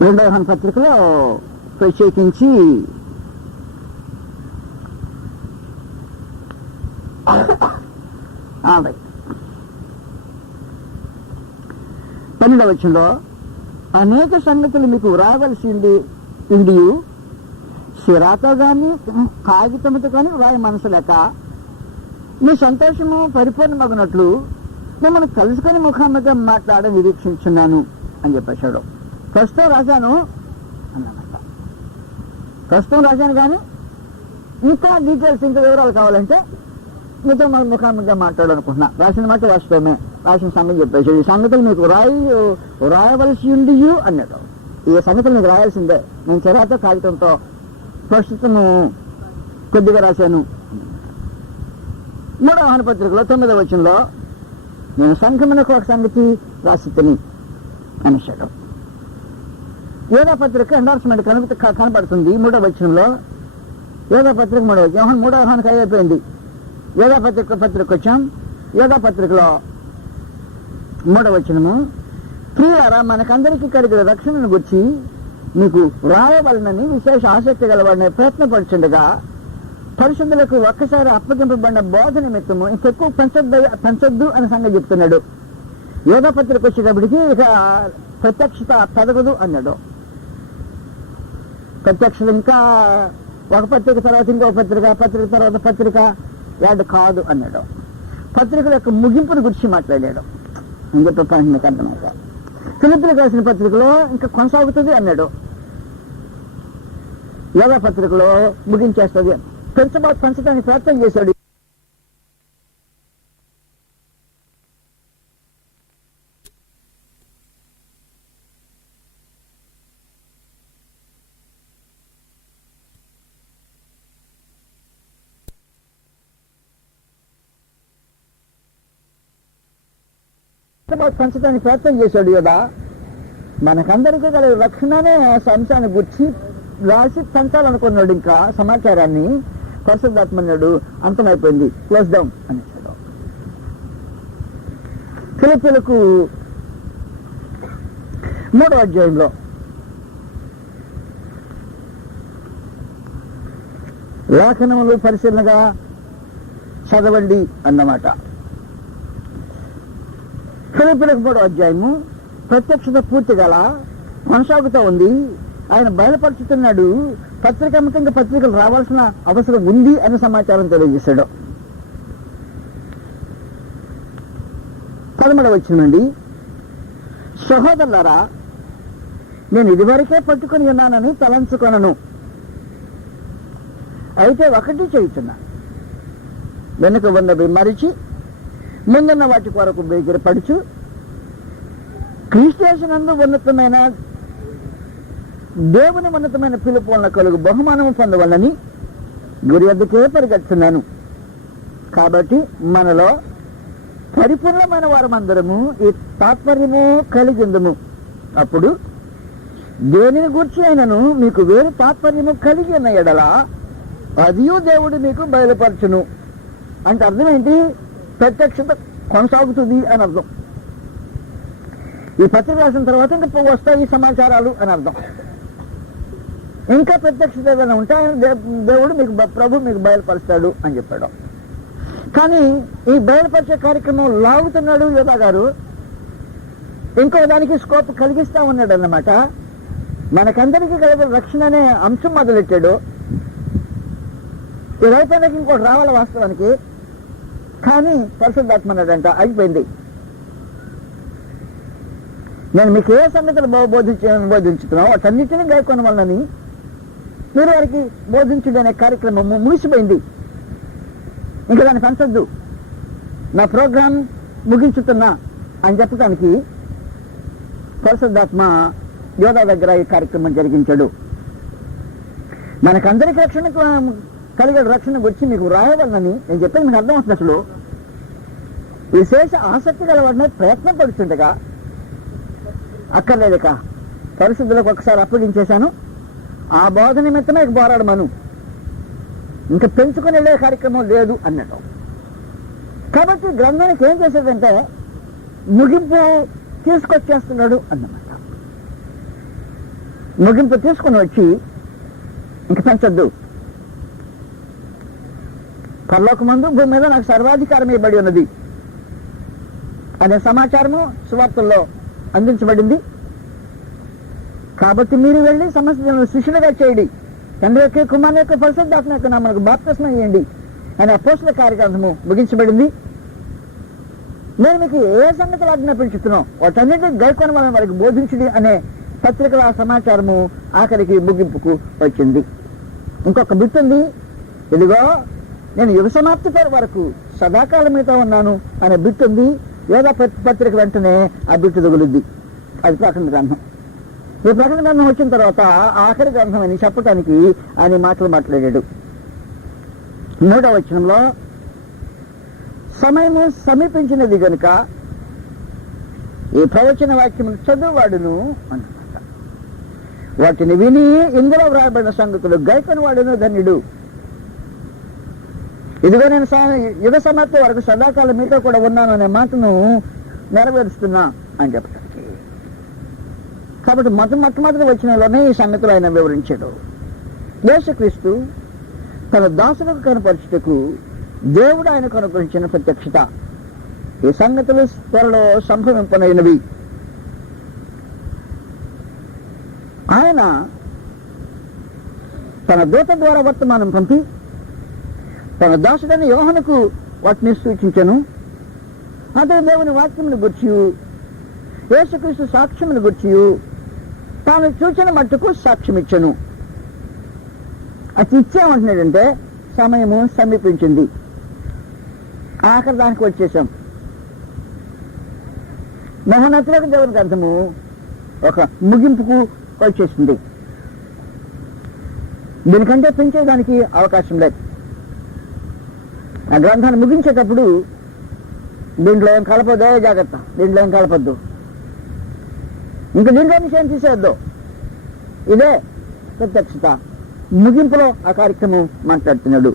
2వ యోహాను పత్రికలో ప్రత్యేకించి పన్నెండవ వచనంలో అనేక సంగతులు మీకు వ్రాయవలసింది ఇండియు సిరాతో గాని కాగితంతో కానీ వ్రాయ మనసు లేక మీ సంతోషము పరిపూర్ణమగినట్లు మిమ్మల్ని కలుసుకొని ముఖాముఖం మాట్లాడ నిరీక్షించున్నాను అని చెప్పేశాడు. ప్రస్తుతం రాశాను అన్నమాట. ప్రస్తుతం రాశాను కానీ ఇంకా డీటెయిల్స్ ఇంకా వివరాలు కావాలంటే మీతో ముఖాముఖిగా మాట్లాడాలనుకుంటున్నా. రాసిన మాట వాస్తవమే, రాసిన సంగతి చెప్పేసి ఈ సంగతులు మీకు రాయవలసి ఉండి అన్నాడు. ఈ సంగతులు మీకు రాయాల్సిందే. నేను చెరాతో కాగితంతో ప్రస్తుతం కొద్దిగా రాశాను. 3వ యోహాను పత్రికలో 9వ వచనంలో నేను సంఘమునకు ఒక సంగతి రాసితిని అనేశాడు. 7వ పత్రిక ఎండార్స్మెంట్ కనపడుతుంది 3వ వచనంలో. 7వ పత్రిక 3వ యోహాను 3వ యోహానుకి అయిపోయింది. 7వ పత్రిక వచ్చాం. 7వ పత్రికలో 3వ వచనము ప్రియులారా మనకందరికీ కలిగిన రక్షణను గురించి మీకు వ్రాయవలనని విశేష ఆసక్తి గలవాడిని ప్రయత్నపడుచుండగా పరిశుద్ధులకు ఒక్కసారి అప్పగింపబడిన బోధ నిమిత్తము ఇంకెక్కువ పెంచొద్దు అనే సంగతి చెప్తున్నాడు. యోధా పత్రిక వచ్చేటప్పటికి ఇక ప్రత్యక్షత పెరగదు అన్నాడు. ప్రత్యక్షత ఇంకా ఒక పత్రిక తర్వాత ఇంకో పత్రిక, పత్రిక తర్వాత పత్రిక యాడ్ కాదు అన్నాడు. పత్రికల యొక్క ముగింపుని గురించి మాట్లాడాడు. అని చెప్పే పాయింట్ మీకు అర్థమవుతా. ఫిలిప్పీలకు రాసిన పత్రికలో ఇంకా కొనసాగుతుంది అన్నాడు. యోధా పత్రికలో ముగించేస్తుంది. పెంచడానికి ప్రయత్నం చేశాడు. పెంచడానికి ప్రయత్నం చేశాడు యోధా. మనకందరికీ గల రక్షణనే అంశాన్ని గుర్చి రాసి పెంచాలనుకున్నాడు. ఇంకా సమాచారాన్ని పరిశుద్ధాత్మ అన్నాడు అంతమైపోయింది, క్లోజ్ డౌన్ అనేసాడు. ఫిలిప్పీలకు 3వ అధ్యాయంలో లేఖనములు పరిశీలనగా చదవండి అన్నమాట. ఫిలిప్పీలకు 3వ అధ్యాయము ప్రత్యక్షత పూర్తి గల కొనసాగుతూ ఉంది. ఆయన బయలుపరుచుతున్నాడు. పత్రికాముఖంగా పత్రికలు రావాల్సిన అవసరం ఉంది అనే సమాచారం తెలియజేశాడు. 13వ వచనం, సహోదరులారా, నేను ఇదివరకే పట్టుకుని ఉన్నానని తలంచుకొనను. అయితే ఒకటి చేయుచున్నా, వెనుక ఉన్నవి మరిచి ముందున్న వాటి కొరకు బెగిరపడుచు క్రీస్తు ఉన్నతమైన దేవుని ఉన్నతమైన పిలుపు వలన కలుగు బహుమానము పొందవలని గురి వద్దకే పరిగెడుతున్నాను. కాబట్టి మనలో పరిపూర్ణమైన వారమందరము ఈ తాత్పర్యము కలిగిందము. అప్పుడు దేనిని గూర్చి అయినను మీకు వేరు తాత్పర్యము కలిగి ఉన్న ఎడల అదియూ దేవుడు మీకు బయలుపరచును. అంటే అర్థం ఏంటి? ప్రత్యక్షత కొనసాగుతుంది అని అర్థం. ఈ పత్రిక రాసిన తర్వాత ఇంకా వస్తాయి సమాచారాలు అని అర్థం. ఇంకా ప్రత్యక్షత ఏదైనా ఉంటే దేవుడు మీకు ప్రభు మీకు బయలుపరుస్తాడు అని చెప్పాడు. కానీ ఈ బయలుపరిచే కార్యక్రమం లాగుతున్నాడు యోధా గారు. ఇంకో దానికి స్కోప్ కలిగిస్తా ఉన్నాడు అన్నమాట. మనకందరికీ కలిగే రక్షణ అనే అంశం మొదలెట్టాడు. ఇది అయిపోయినాక ఇంకోటి రావాలి వాస్తవానికి. కానీ పరిశుద్ధాత్మ అన్నాడంట అయిపోయింది. నేను మీకు ఏ సంగతులు బోధించుతున్నావు వాటన్నిటినీ గాయకొని వలనని మీరు వారికి బోధించుడు అనే కార్యక్రమం ముగిసిపోయింది. ఇంకా దాన్ని పెంచొద్దు, నా ప్రోగ్రాం ముగించుతున్నా అని చెప్పడానికి పరిశుద్ధాత్మ యోధా దగ్గర ఈ కార్యక్రమం జరిగించాడు. మనకందరికి రక్షణ కలిగే రక్షణ గురించి మీకు రాయవలనని నేను చెప్పేది మీకు అర్థం అవుతుంది. అసలు విశేష ఆసక్తి గల వాటిని ప్రయత్నం పడుతుండగా అక్కర్లేదుక పరిశుద్ధులకు ఒకసారి అప్పగించేశాను. ఆ బోధ నిమిత్తమే పోరాడమను, ఇంకా పెంచుకుని వెళ్ళే కార్యక్రమం లేదు అన్నట్టు. కాబట్టి గ్రంథానికి ఏం చేసేదంటే ముగింపు తీసుకొచ్చేస్తున్నాడు అన్నమాట. ముగింపు తీసుకుని వచ్చి ఇంక పెంచొద్దు, పరలోకమందు భూమి మీద నాకు సర్వాధికారం ఇవ్వబడి ఉన్నది అనే సమాచారము సువార్తల్లో అందించబడింది. కాబట్టి మీరు వెళ్ళి సమస్త జనులను శిష్యులుగా చేయండి, తండ్రి యొక్క కుమారుని యొక్క పరిశుద్ధాత్మ యొక్క నామమునకు బాప్తిస్మం ఇవ్వండి అనే అపోస్తల కార్యక్రమము ముగించబడింది. నేను మీకు ఏ సంగతులు ఆజ్ఞాపించుతున్నాం వాటన్నిటిని గైకొని మనం వారికి బోధించుడి అనే పత్రికల సమాచారము ఆఖరికి ముగింపుకు వచ్చింది. ఇంకొక బిట్ ఉంది, ఇదిగో నేను యుగ సమాప్తి వరకు సదాకాలం మీతో ఉన్నాను అనే బిట్ ఉంది. యోధా పత్రిక వెంటనే ఆ బిట్టు తగులుద్ది. అది ప్రకటన గ్రంథం. ఈ ప్రకటన గ్రంథం వచ్చిన తర్వాత ఆఖరి గ్రంథం అని చెప్పటానికి ఆయన మాటలు మాట్లాడాడు. 3వ వచనంలో సమయము సమీపించినది గనుక ఈ ప్రవచన వాక్యమును చదువువాడును అన్నమాట. వాటిని విని ఇందులో వ్రాయబడిన సంగతులు గైకొని వాడును ధన్యుడు. ఇదిగో నేను యుగ సమాప్తి వరకు సదాకాలం మీతో కూడా ఉన్నాను అనే మాటను నెరవేరుస్తున్నా అని చెప్పడానికి. కాబట్టి మొట్టమొదటి వచనంలోనే ఈ సంగతులు ఆయన వివరించాడు. యేసుక్రీస్తు తన దాసులకు కనపరచుటకు దేవుడు ఆయనకు అనుగ్రహించిన ప్రత్యక్షత. ఈ సంగతులు త్వరలో సంభవింపనైనవి. ఆయన తన దూత ద్వారా వర్తమానం పంపి తన దాసుడైన యోహానుకు వాటిని సూచించెను. అతడు దేవుని వాక్యమును గుర్చి యేసుక్రీస్తు సాక్ష్యమును గుర్చి తాను చూచిన మట్టుకు సాక్ష్యం ఇచ్చెను. అది ఇచ్చామంటున్నాడంటే సమయము సమీపించింది, ఆఖరి దానికి వచ్చేసాం. మహోన్నతులకు దేవుని గ్రంథము ఒక ముగింపుకు వచ్చేసింది. దీనికంటే పెంచేదానికి అవకాశం లేదు. ఆ గ్రంథాన్ని ముగించేటప్పుడు దీంట్లో ఏం కలపొద్దు, జాగ్రత్త, దీంట్లో ఏం కలపొద్దు, ఇంకా దీంట్లో నుంచి ఏం తీసేయద్దు. ఇదే ప్రత్యక్షత. ముగింపులో ఆ కార్యక్రమం మాట్లాడుతున్నాడు.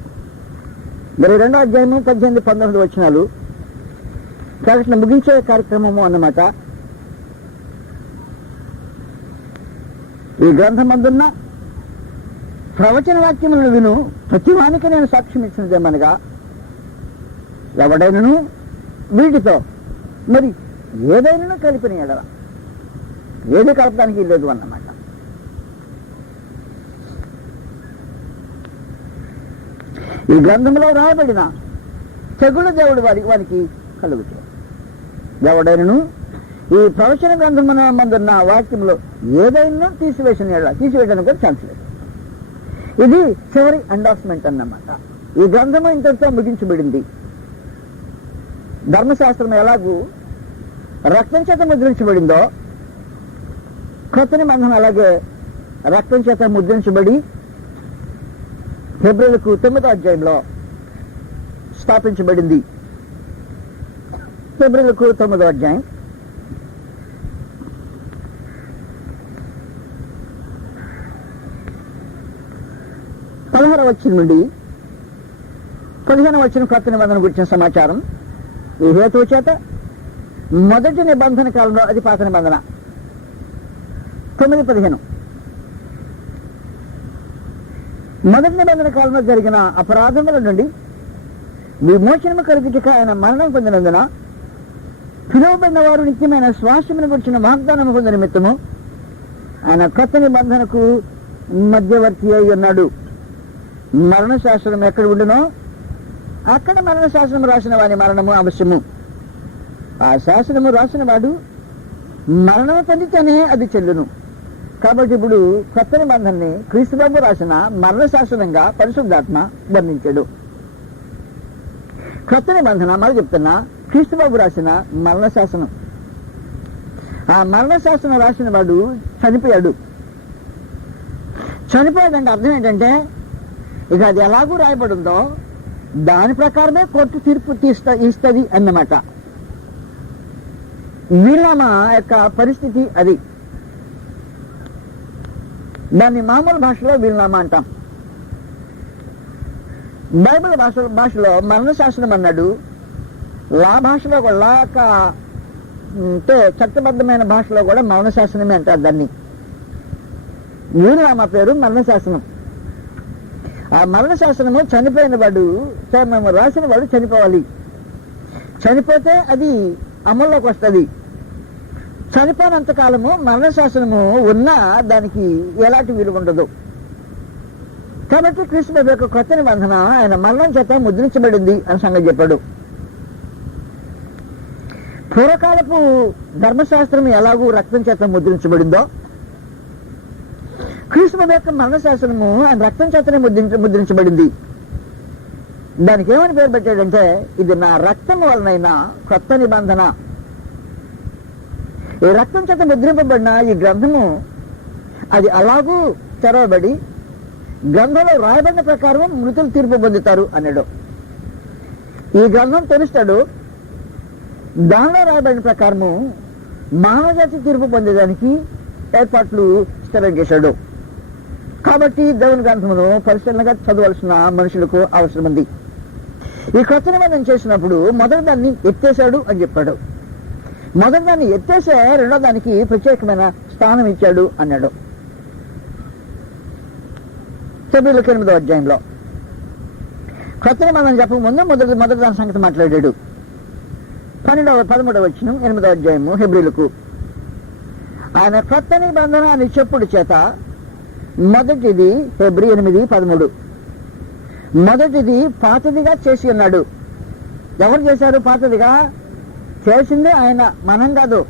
22వ అధ్యాయము 18-19 వచనాలు ప్రకటన ముగించే కార్యక్రమము అన్నమాట. ఈ గ్రంథమందున్న ప్రవచన వాక్యములను విను ప్రతివానికి నేను సాక్ష్యం ఇచ్చినదేమనగా, ఎవడైనను వీటితో మరి ఏదైనా కలిపిన ఎడల ఏది కలపడానికి లేదు అన్నమాట. ఈ గ్రంథంలో రాయబడిన తెగులు దేవుడు వానికి కలుగుతుంది. ఎవడైనను ఈ ప్రవచన గ్రంథమున్న వాక్యంలో ఏదైనా తీసివేయడానికి కూడా ఛాన్స్ లేదు. ఇది చివరి ఎండార్స్మెంట్ అన్నమాట. ఈ గ్రంథము ఇంతటితో ముగించబడింది. ధర్మశాస్త్రం ఎలాగూ రక్తం చేత ముద్రించబడిందో, కొత్త నిబంధన అలాగే రక్తం చేత ముద్రించబడి హెబ్రీయులకు 9వ అధ్యాయంలో స్థాపించబడింది. హెబ్రీయులకు 9వ అధ్యాయం 16వ వచనం నుండి 15వ వచనం కొత్త నిబంధన గురించిన సమాచారం. ఈ హేతువు చేత మొదటి నిబంధన కాలంలో అది పాత నిబంధన 9-15. మొదటి నిబంధన కాలంలో జరిగిన అపరాధముల నుండి విమోచనము కలుగుటకు ఆయన మరణం పొందినందున పిలువబడిన వారు నిత్యమైన శ్వాసమును గురించిన వాగ్దానము పొందిన నిమిత్తము ఆయన కొత్త నిబంధనకు మధ్యవర్తి అయి ఉన్నాడు. మరణశాస్త్రం ఎక్కడ ఉండునో అక్కడ మరణశాస్త్రం రాసిన వారి మరణము అవశ్యము. ఆ శాసనము రాసిన వాడు మరణము పొందితేనే అది చెల్లును. కాబట్టి ఇప్పుడు కొత్త నిబంధనని క్రీస్తుబాబు రాసిన మరణశాసనంగా పరిశుద్ధాత్మ వర్ణించాడు. కొత్త నిబంధన మరి చెప్తున్నా క్రీస్తుబాబు రాసిన మరణశాసనం. ఆ మరణశాసనం రాసిన వాడు చనిపోయాడు. చనిపోయాడంటే అర్థం ఏంటంటే ఇక అది ఎలాగూ రాయబడిందో దాని ప్రకారమే కోర్టు తీర్పు ఇస్తుంది అన్నమాట. వీళ్ళమా యొక్క పరిస్థితి అది. దాన్ని మామూలు భాషలో వీళ్ళనామా అంటాం. బైబిల్ భాషలో మరణశాసనం అన్నాడు. లా భాషలో కూడా లా యొక్క అంటే చట్టబద్ధమైన భాషలో కూడా మరణశాసనమే అంటారు దాన్ని. వీళ్ళనామా పేరు మరణశాసనం. ఆ మరణశాసనము చనిపోయిన వాడు రాసిన వాడు చనిపోవాలి. చనిపోతే అది అమల్లోకి వస్తుంది. చనిపోయినంత కాలము మరణశాసనము ఉన్నా దానికి ఎలాంటి విలువ ఉండదు. కాబట్టి కృష్ణ యొక్క కొత్త నిబంధన ఆయన మరణం చేత ముద్రించబడింది అని సంగతి చెప్పాడు. పూర్వకాలపు ధర్మశాస్త్రం ఎలాగూ రక్తం చేత ముద్రించబడిందో కృష్ణ యొక్క మరణశాసనము ఆయన రక్తం చేతనే ముద్రించబడింది. దానికి ఏమని పేరు పెట్టాడంటే ఇది నా రక్తం వలనైనా కొత్త నిబంధన. ఈ రక్తం చేత ముద్రింపబడిన ఈ గ్రంథము అది అలాగూ తెరవబడి గ్రంథంలో రాయబడిన ప్రకారం మృతులు తీర్పు పొందుతారు అన్నాడు. ఈ గ్రంథం తెలుస్తాడు. దానిలో రాయబడిన ప్రకారము మానవజాతి తీర్పు పొందేదానికి ఏర్పాట్లు స్థిరం చేశాడు. కాబట్టి దేవుని గ్రంథమును పరిశీలనగా చదవలసిన మనుషులకు అవసరం ఉంది. ఈ కొత్త నిబంధన చేసినప్పుడు మొదటి దాన్ని ఎత్తేశాడు అని చెప్పాడు. మొదటి దాన్ని ఎత్తేసే రెండో దానికి ప్రత్యేకమైన స్థానం ఇచ్చాడు అన్నాడు. హెబ్రీయులకు 8వ అధ్యాయంలో కొత్త నిబంధన చెప్పక ముందు మొదటి దాని సంగతి మాట్లాడాడు. 13వ వచనం 8వ అధ్యాయము హెబ్రీలకు. ఆయన కొత్త నిబంధన అని చెప్పుడు చేత మొదటిది హెబ్రీ 8:13 మొదటిది పాతదిగా చేసి ఉన్నాడు. ఎవరు చేశారు పాతదిగా? చేసింది ఆయన, మనం కాదు.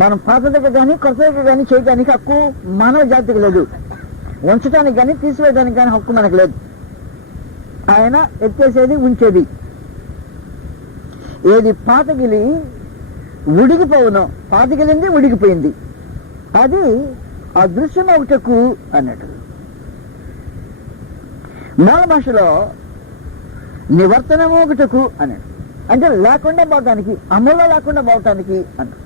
మనం పాతదిగా కానీ కొత్తదిగా కానీ చేయడానికి హక్కు మానవ జాతికి లేదు. ఉంచడానికి కానీ తీసివేయడానికి కానీ హక్కు మనకు లేదు. ఆయన ఎత్తేసేది, ఉంచేది. ఏది పాతగిలి ఉడిగిపోవునో, పాతగిలింది ఉడిగిపోయింది, అది అదృశ్యం ఒకటకు అన్నట్టు. మూల భాషలో నివర్తనము ఒకటకు అన్నాడు. అంటే లేకుండా పోవటానికి, అమల్లో లేకుండా పోవటానికి అన్నాడు.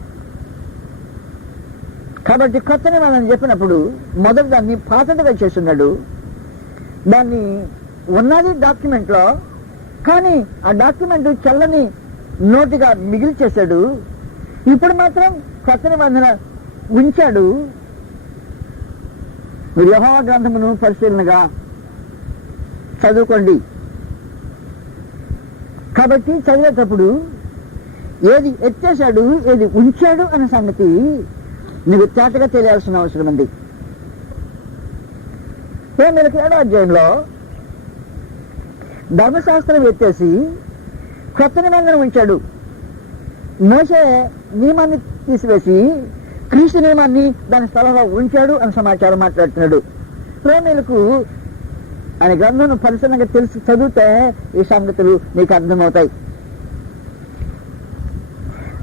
కాబట్టి కొత్త నిబంధన చెప్పినప్పుడు మొదటి దాన్ని పాతదిగా చేస్తున్నాడు. దాన్ని ఉన్నది డాక్యుమెంట్ లో, కానీ ఆ డాక్యుమెంట్ చల్లని నోటిగా మిగిలి చేశాడు. ఇప్పుడు మాత్రం కొత్త నిబంధన ఉంచాడు. మీరు యెహోవా గ్రంథమును పరిశీలనగా చదువుకోండి. కాబట్టి చదివేటప్పుడు ఏది ఎత్తేశాడు, ఏది ఉంచాడు అనే సంగతి నీకు తేటగా తెలియాల్సిన అవసరం ఉంది. వీళ్ళకి 7వ అధ్యాయంలో ధర్మశాస్త్రం ఎత్తేసి కొత్త నిబంధన ఉంచాడు. మోషే నియమాన్ని తీసివేసి క్రీస్తు నియమాన్ని దాని స్థలంలో ఉంచాడు అని సమాచారం మాట్లాడుతున్నాడు. రోమీలకు ఆయన గ్రంథం పరిశీలనగా తెలిసి చదివితే ఈ సంగతులు నీకు అర్థమవుతాయి.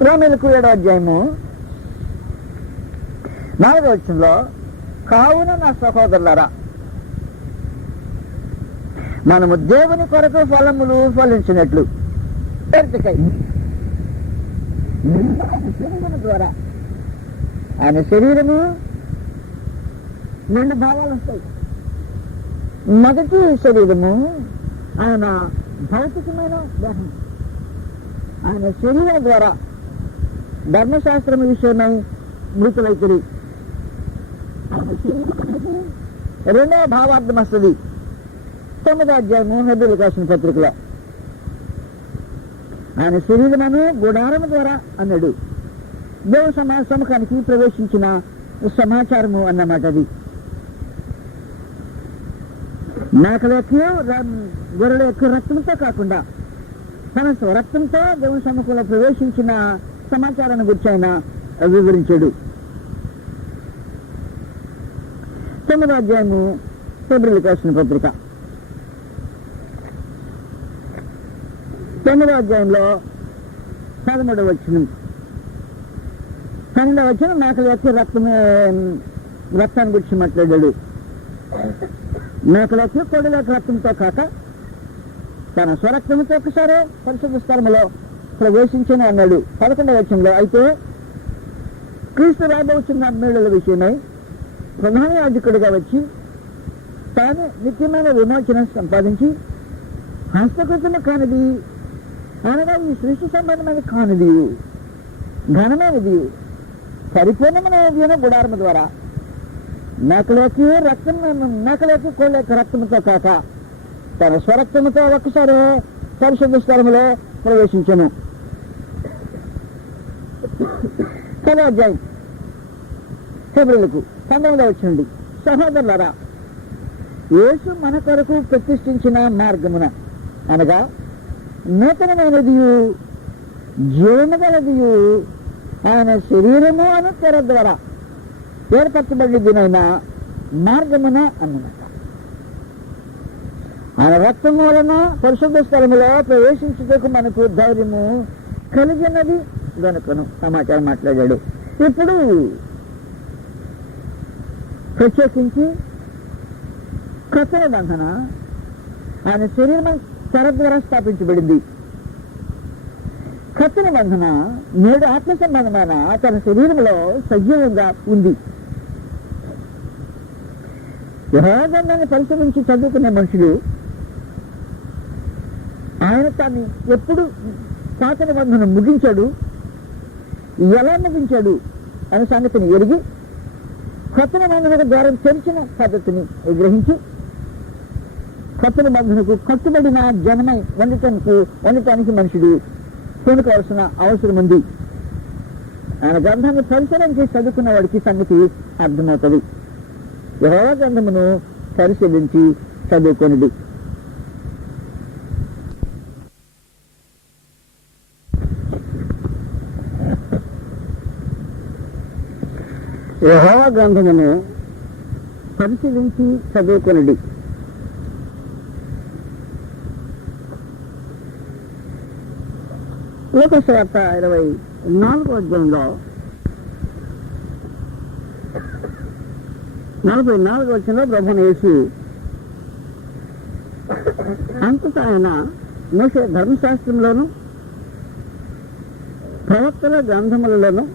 రోమీలకు 7వ అధ్యాయము 4వ వచనంలో, కావున నా సహోదరులారా, మనము దేవుని కొరకు ఫలములు ఫలించినట్లు ద్వారా ఆయన శరీరము 2 భాగాలు వస్తాయి. మొదటి శరీరము ఆయన భౌతికమైన దేహం. ఆయన శరీరం ద్వారా ధర్మశాస్త్రం విషయమై మృతులైతురి. 2వ భావార్థం వస్తుంది 9వ అధ్యాయము హెబ్రీయులకు రాసిన పత్రికలో. ఆయన శరీరమును గుడారము ద్వారా అన్నాడు. దేవ సముఖానికి ప్రవేశించిన సమాచారము అన్నమాట. అది మేకల యొక్క గొర్రెల యొక్క రక్తంతో కాకుండా తన స్వరక్తంతో దేవుని సముఖంలో ప్రవేశించిన సమాచారాన్ని గురించి ఆయన వివరించాడు. 9వ అధ్యాయము హెబ్రీయులకు రాసిన పత్రిక 9వ అధ్యాయంలో 13వ వచనం 12వ వచనం మేకల యొక్క రక్తాన్ని గురించి మాట్లాడాడు. మేకల యొక్క కోడెల యొక్క రక్తంతో కాక తన స్వరక్తంతో ఒకసారి పరిశుద్ధ స్థలములో ప్రవేశించని అన్నాడు. 11వ వచనంలో, అయితే క్రీస్తు రాబోతున్న మేలుల విషయమై ప్రధాన యాజకుడిగా వచ్చి తాను నిత్యమైన విమోచన సంపాదించి హస్తకృతము కానిది అనగా ఈ సృష్టి సంబంధమైన కానిది ఘనమైనది పరిపూర్ణమైనది గుడారము ద్వారా మేకలోకి కోళ్ళ యొక్క రక్తముతో కాక తన స్వరక్తముతో ఒక్కసారి పరిశుద్ధ స్థలములో ప్రవేశించను. 10వ అధ్యాయం హెబ్రీయులకు 19వ వచనం, సహోదరులారా, యేసు మన కొరకు ప్రతిష్ఠించిన మార్గమున అనగా నూతనమైనదియు జీవముగలదియు ఆయన శరీరము అను తెర ద్వారా ఏర్పరచబడినైన మార్గమున అన్నమాట. ఆయన రక్తము వలన పరిశుద్ధ స్థలములో ప్రవేశించుటకు మనకు ధైర్యము కలిగినది గనుకను సమాచారం మాట్లాడాడు. ఇప్పుడు ప్రత్యేకించి కొత్త నిబంధన ఆయన శరీరం తెర ద్వారా స్థాపించబడింది. కొత్త నిబంధన నేడు ఆత్మ సంబంధమైన తన శరీరంలో సజీవంగా ఉంది. యెహోవాను పరిశీలించి చదువుకునే మనుషులు ఆయన తాను ఎప్పుడు పాత నిబంధన ముగించాడు, ఎలా ముగించాడు అనే సంగతిని ఎరిగి కొత్త నిబంధనకు ద్వారం తెరిచిన పద్ధతిని గ్రహించి కొత్త నిబంధనకు కట్టుబడిన జనమై ఉండటానికి మనుషుడు పూనుకోవాల్సిన అవసరం ఉంది. ఆయన గ్రంథాన్ని పరిశీలన చేసి చదువుకున్న వాడికి సంగతి అర్థమవుతుంది. యెహోవా గ్రంథమును పరిశీలించి చదువుకొనిది. యెహోవా గ్రంథమును పరిశీలించి చదువుకొనిది. లోక సువార్త 24వ అధ్యాయంలో 44వ వచనంలో ప్రభువైన యేసు అంతటా ఆయన మోషే ధర్మశాస్త్రంలోను ప్రవక్తల గ్రంథములలోను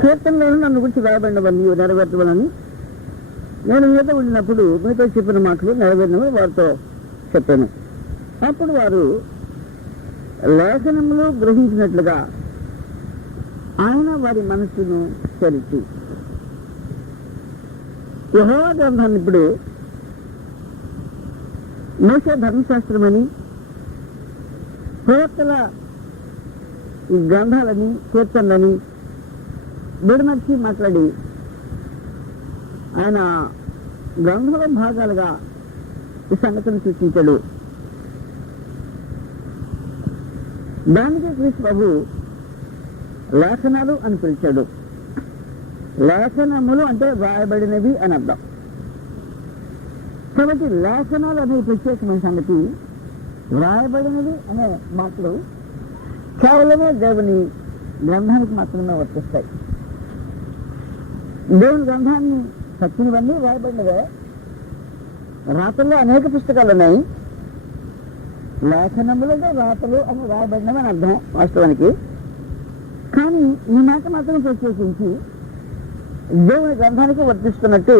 కీర్తనలోను నన్ను గురించి రాయబడినవన్నీ నెరవేర్చవలని నేను మీతో ఉండినప్పుడు మీతో చెప్పిన మాటలు నెరవేరినవి వారితో చెప్పాను. అప్పుడు వారు లేఖనములు గ్రహించినట్లుగా ఆయన వారి మనస్సును తెరిచి యెహోవా గ్రంథాన్ని ఇప్పుడు మోషే ధర్మశాస్త్రమని ప్రవక్తల గ్రంథాలని కీర్తనలని విడమర్చి మాట్లాడి ఆయన గ్రంథాల భాగాలుగా ఈ సంగతిని సూచించాడు. దానికి క్రీస్తు ప్రభు లేఖనాలు అని పిలిచాడు. లేఖనములు అంటే వ్రాయబడినవి అని అర్థం. కాబట్టి లేఖనాలు అనే ప్రత్యేకమైన సంగతి, వ్రాయబడినవి అనే మాటలు కేవలమే దేవుని గ్రంథానికి మాత్రమే వర్తిస్తాయి. దేవుని గ్రంథాన్ని చచ్చినవన్నీ వ్రాయబడినవే. రాతల్లో అనేక పుస్తకాలు ఉన్నాయి. లేఖనములుగా రాతలు అని రాయబడినవి అని అర్థం వాస్తవానికి. కానీ ఈ మాట మాత్రం ప్రత్యేకించి దేవుని గ్రంథానికి వర్తిస్తున్నట్టు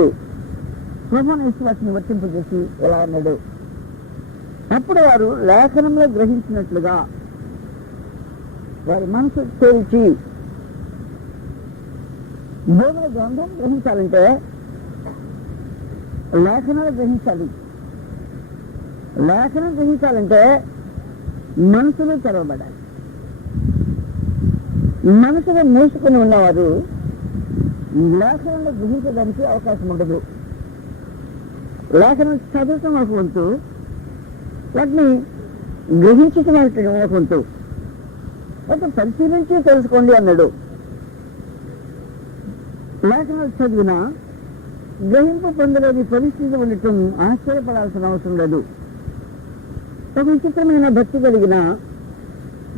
ప్రభువైన యేసు వాటిని వర్తింపజేసి ఎలా అన్నాడు. అప్పుడు వారు లేఖనంలో గ్రహించినట్లుగా వారి మనసు తేల్చి, దేవుని గ్రంథం గ్రహించాలంటే లేఖనాలు గ్రహించాలి. లేఖనం గ్రహించాలంటే మనసులో తెరవబడాలి. మనసులో మూసుకొని ఉన్నవారు లేఖనంలో గ్రహించడానికి అవకాశం ఉండదు. లేఖనం చదవటం ఒక వంతు, వాటిని గ్రహించటం ఒక వంతు. వాటిని పరిశీలించి తెలుసుకోండి అన్నాడు. లేఖనాలు చదివినా గ్రహింపు పొందలేని పరిస్థితి ఉండటం ఆశ్చర్యపడాల్సిన అవసరం లేదు. ఒక విచిత్రమైన భక్తి కలిగిన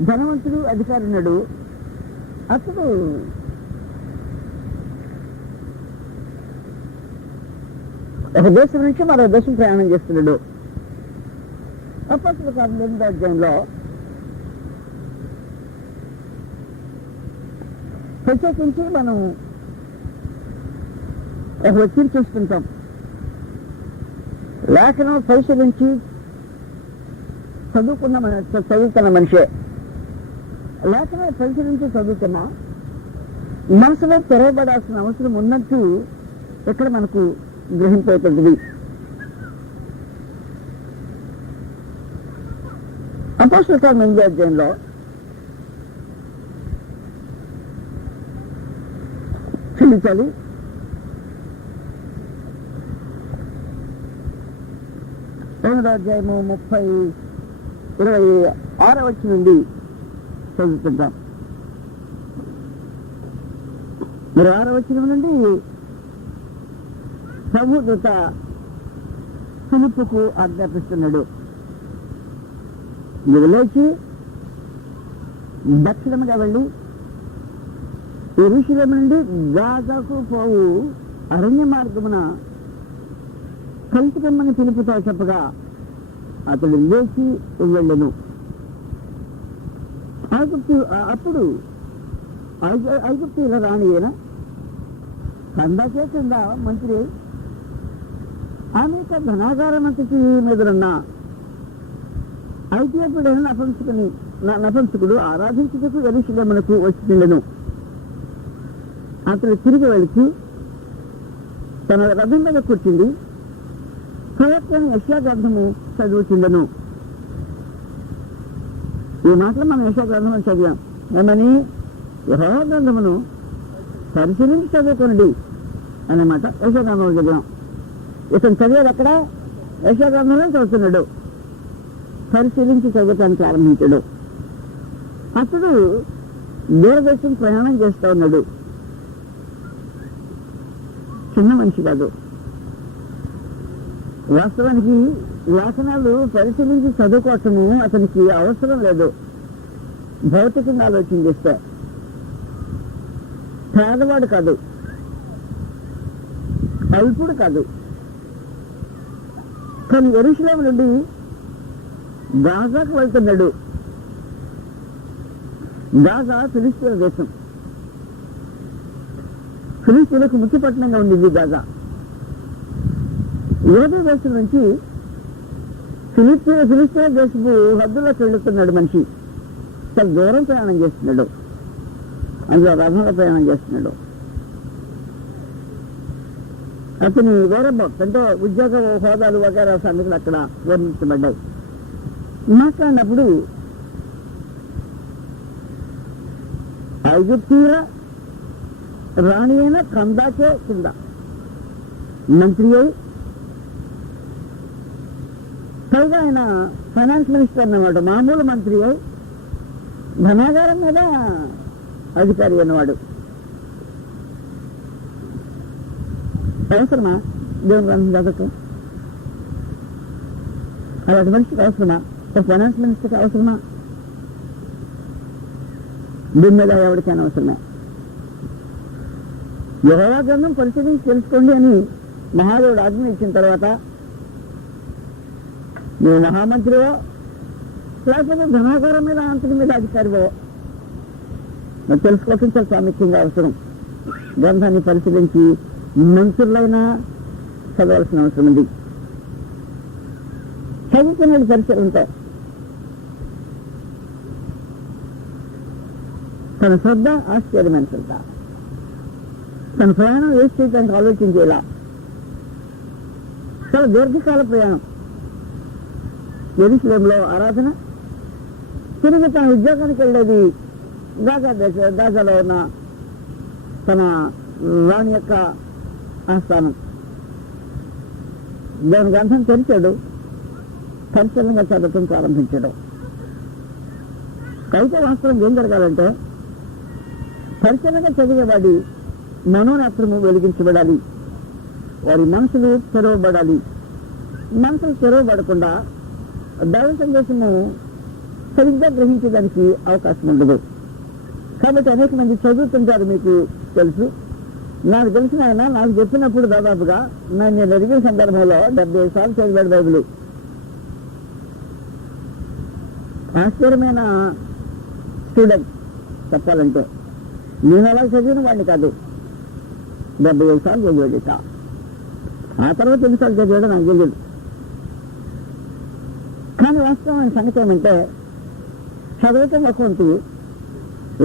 ధనవంతుడు అధికారి ఉన్నాడు. అతడు ఒక దేశం నుంచి మరో దేశం ప్రయాణం చేస్తున్నాడు. అప్పట్లో 8వ అధ్యాయంలో ప్రత్యేకించి మనం ఒక వ్యక్తిని చూస్తుంటాం. లేఖనం పరిశీలించి చదువుతున్న మనిషే. లేఖనం పరిశీలించి చదువుతున్నా మనసులో తెరవబడాల్సిన అవసరం ఉన్నట్టు ఇక్కడ మనకు గ్రహింపవుతుంది. అపోస్తలుల కార్యం 8వ అధ్యాయంలో క్షమించాలి 8వ అధ్యాయము 26వ వచనం నుండి చదువుతుంటాం. 26వ వచనం నుండి ప్రభుదూత ఫిలిప్పుకు ఆజ్ఞాపిస్తున్నాడు. మీరు లేచి దక్షిణముగా వెళ్ళి యెరూషలేము నుండి గాజాకు పోవు అరణ్య మార్గమున కలుసుకమ్మని పిలుపుతో చెప్పగా అతడు లేచి వెళ్ళను. అప్పుడు ఐగుప్తీయుల రాణి అయిన కందాకే కింద మంత్రి ఆమె యొక్క ధనాగారమంతటి మీదనున్న ఐతియోపుడైన నపుంసకుడు ఆరాధించుటకు యెరూషలేమునకు వచ్చిండెను. అతడు తిరిగి వెళుతూ తన రథం మీద కూర్చుండి ప్రవక్త యెషయా గ్రంథము చదువుతుండెను. ఈ మాటలు మనం యెషయా గ్రంథంలో చదివాం. ఏమని? యెహోవా గ్రంథమును పరిశీలించి చదువుకోండి అన్నమాట యెషయా గ్రంథంలో చదివాం. ఇతను చదివేది అక్కడ యెషయా గ్రంథంలో చదువుతున్నాడు. పరిశీలించి చదవటానికి ప్రారంభించాడు. అతడు దూరదేశం ప్రయాణం చేస్తూ ఉన్నాడు. చిన్న మనిషి కాదు. వాస్తవానికి లేఖనాలు పరిశీలించి చదువుకోవటము అతనికి అవసరం లేదు. భౌతికంగా ఆలోచన చేస్తే పేదవాడు కాదు, అల్పుడు కాదు. కానీ యెరూషలేము నుండి గాజాకు వెళ్తున్నాడు. గాజా ఫిలిస్తీన్ల దేశం. ఫిలిస్తీన్లకు ముఖ్య పట్టణంగా ఉండేది గాజా. యూదా దేశం నుంచి ఫిలిస్తీన్ దేశపు హద్దులోకి వెళ్తున్నాడు మనిషి. చాలా దూరం ప్రయాణం చేస్తున్నాడు. అందులో రథంలో ప్రయాణం చేస్తున్నాడు. అతని వేరబాక్స్ అంటే ఉద్యోగ హోదాలు వగేరా సంగతులు అక్కడ వర్ణించబడ్డాయి. మాట్లాడినప్పుడు ఐగుప్తీయుల రాణి అయిన కందాకే కింద మంత్రి అయి, పైగా ఆయన ఫైనాన్స్ మినిస్టర్ అన్నవాడు. మామూలు మంత్రి అయి ధనాగారం మీద అధికారి అన్నవాడు. అవసరమా దేవుని గ్రంథం చదవటం? అలాంటి మనిషికి అవసరమా? ఫైనాన్స్ మినిస్టర్కి అవసరమా? దీని మీద ఎవరికైనా అవసరమే. యెహోవా గ్రంథం పరిశీలించి తెలుసుకోండి అని మహాదేవుడు ఆజ్ఞ ఇచ్చిన తర్వాత నువ్వు మహామంత్రివో లేకపోతే ధనాగారం మీద అంతటి మీద అధికారివో నువ్వు తెలుసుకోవటం చాలా ప్రాముఖ్యంగా అవసరం. గ్రంథాన్ని పరిశీలించి మంత్రులైనా చదవాల్సిన అవసరం ఉంది. చదువుతున్నాడు పరిశీలనతో. తన శ్రద్ధ ఆశ్చర్యమైన శ్రద్ధ. తన ప్రయాణం వేస్ట్ చేయడానికి ఆలోచించేలా. చాలా దీర్ఘకాల ప్రయాణం. యెరూషలేములో ఆరాధన, తిరిగి తన ఉద్యోగానికి వెళ్ళేది గాజాలో ఉన్న తన రాణి యొక్క ఆస్థానం. దాని గ్రంథం తెరిచాడు. పరిశీలనగా చదవటం ప్రారంభించాడు. అయితే వాస్తవం ఏం జరగాలంటే పరిశీలనగా చదివేవాడి మనోనేత్రము వెలిగించబడాలి. వారి మనసులు తెరవబడాలి. మనసులు తెరవబడకుండా దైవ సందేశము సరిగ్గా గ్రహించడానికి అవకాశం ఉండదు. కాబట్టి అనేక మంది చదువుతుంటారు. మీకు తెలుసు, నాకు తెలిసిన ఆయన నాకు చెప్పినప్పుడు దాదాపుగా నేను అడిగిన సందర్భంలో 75 సార్లు చదివాడు బైబిల్. ఆశ్చర్యమైన స్టూడెంట్ చెప్పాలంటే. నేను అలా చదివిన వాడిని కాదు. 75 సార్లు చదివాడు. ఆ తర్వాత ఎన్నిసార్లు చదివాడో నాకు తెలియదు. కానీ వాస్తవమైన సంగతి ఏమంటే చదవటం ఒక వంతు,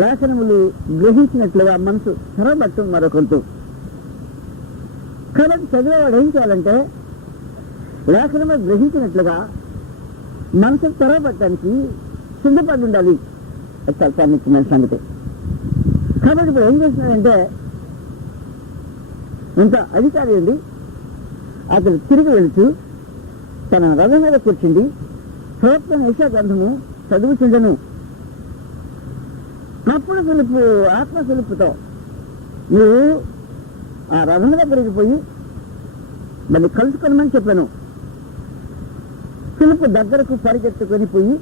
లేఖనములు గ్రహించినట్లుగా మనసు తెరవబట్టం మరొకంతు. కాబట్టి చదివేవాడు ఏం చేయాలంటే లేఖనము గ్రహించినట్లుగా మనసు తెరవబట్టడానికి సిద్ధపడి ఉండాలి. చాలా ప్రాముఖ్యమైన సంగతి. కాబట్టి ఇప్పుడు ఏం చేస్తున్నాడంటే ఇంత అధికారి ఉంది. అతను తిరిగి వెళుతూ తన రథం మీద కూర్చుండి ప్రవక్త యెషయా గ్రంథము చదువుతుండను. అప్పుడు ఫిలిప్పు ఆత్మ ఫిలిప్పుతో నువ్వు ఆ రథం దగ్గరికి పోయి దాన్ని కలుసుకొనమని చెప్పాను. ఫిలిప్పు దగ్గరకు పరిగెత్తుకొని పోయి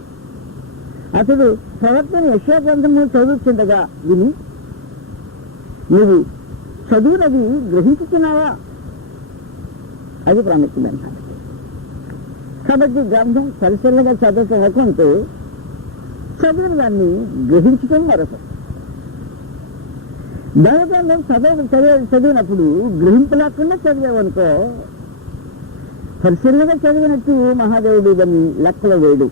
అతడు ప్రవక్త యెషయా గ్రంథము చదువుతుండగా విని నువ్వు చదువునది గ్రహించుతున్నావా? అది ప్రాముఖ్యమైన సంగతి. కాబట్టి గ్రంథం పరిశీలనగా చదవటం ఒకంటూ, చదివిన దాన్ని గ్రహించటం మరొక. దైవగ్రంథం చదివినప్పుడు గ్రహింపు లేకుండా చదివామనుకో పరిశీలనగా చదివినట్టు మహాదేవుడు దాన్ని లెక్కలో వేయడు.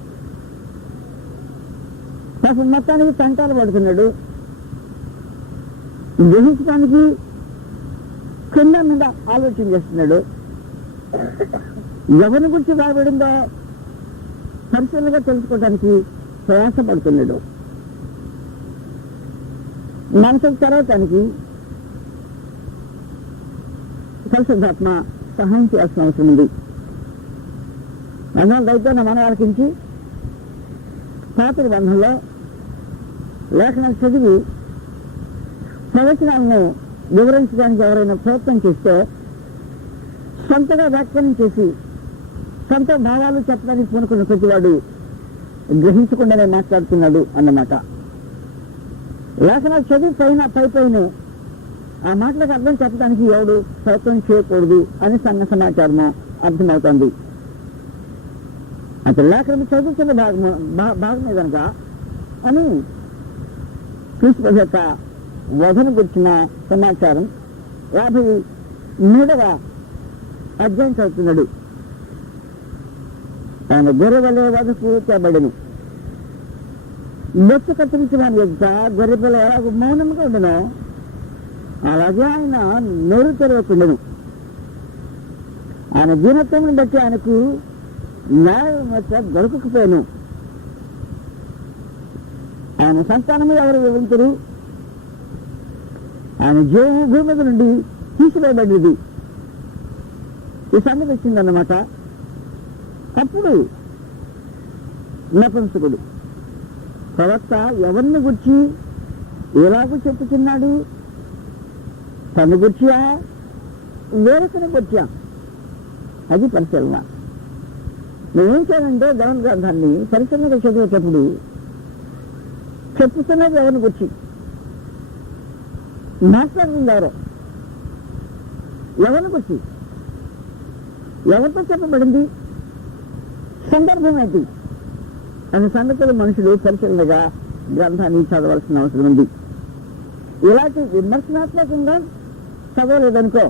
పాపం మొత్తానికి తంటాలు పడుతున్నాడు. గ్రహించడానికి కింద మీద ఆలోచన చేస్తున్నాడు. ఎవరిని గురించి రాబడిందో పరిశీలనగా తెలుసుకోవడానికి ప్రయాసపడుతున్నాడు. మనసు తెరవటానికి పరిశుద్ధాత్మ సహాయం చేయాల్సిన అవసరం ఉంది. అందువల్ల దయతో మన ఆలకించి పాత నిబంధనలో లేఖనాలు చదివి ప్రవచనాలను వివరించడానికి ఎవరైనా ప్రయత్నం చేస్తే సొంతగా వ్యాఖ్యానం చేసి సొంత భావాలు చెప్పడానికి పూనుకున్న ప్రతివాడు గ్రహించకుండానే మాట్లాడుతున్నాడు అన్నమాట. లేఖనాలు చదివి పైన ఆ మాటలకు అర్థం చెప్పడానికి ఎవడు ప్రయత్నం చేయకూడదు అని సంఘ సమాచారము అర్థమవుతుంది. అతను లేఖనం చదువుతున్న భాగమే కనుక అని క్రీస్తు యొక్క వధను గురించిన సమాచారం 53వ అధ్యాయం చదువుతున్నాడు. ఆయన గొర్రె వలె వధకు తేబడెను. బొచ్చు కత్తిరించిన వాని యొక్క గొర్రె పిల్ల ఎలాగో మౌనంగా ఉండను అలాగే ఆయన నోరు తెరవకుండెను. ఆయన దీనత్వం బట్టి ఆయనకు న్యాయం దొరకకపోయాను. ఆయన సంతానము ఎవరు వివరించరు. ఆయన జీవము భూమి మీద నుండి తీసివేయబడింది. ఈ సంగతి వచ్చిందన్నమాట. అప్పుడు నపుంసకుడు ప్రవక్త ఎవరిని గుర్చి ఎలాగూ చెప్పుతున్నాడు? తను గుర్చియా వేరొకరిని గుర్చా? అది పరిశీలన. నువ్వేం చేయాలంటే దేవుని గ్రంథాన్ని పరిశీలనగా చదివేటప్పుడు చెప్పుతున్నది ఎవరిని గుర్చి, మాట్లాడుతుంది ఎవరిని గుర్చి, ఎవరితో చెప్పబడింది, సందర్భం ఏంటి అనే సంగతులు మనుషులు పరిశీలనగా గ్రంథాన్ని చదవాల్సిన అవసరం ఉంది. ఇలాంటి విమర్శనాత్మకంగా చదవలేదనుకో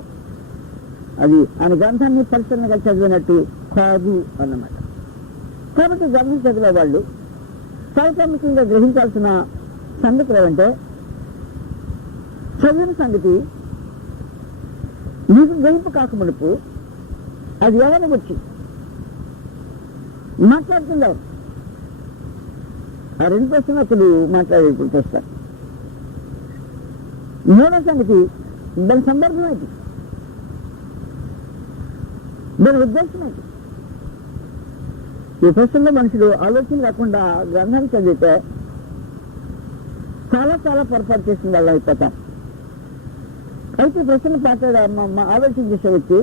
అది ఆయన గ్రంథాన్ని పరిశీలనగా చదివినట్టు కాదు అన్నమాట. కాబట్టి గ్రంథం చదివే వాళ్ళు ప్రాథమికంగా గ్రహించాల్సిన సంగతులు ఏమంటే, చదివిన సంగతి నీకు గ్రహింపు కాకమునుపు అది ఎవరిని వచ్చి మాట్లాడుతుందా? ఆ రెండు ప్రశ్నలు అసలు మాట్లాడేప్పుడు చేస్తారు. మూడో సంగతి దాని సందర్భం ఏంటి, దాని ఉద్దేశం ఏంటి? ఈ ప్రశ్నలో మనుషులు ఆలోచన లేకుండా గ్రంథాన్ని చదివితే చాలా చాలా పొరపాటు చేసిన వాళ్ళు అయిపోతాం. అయితే ప్రశ్నలు ఆలోచన చేసే వ్యక్తి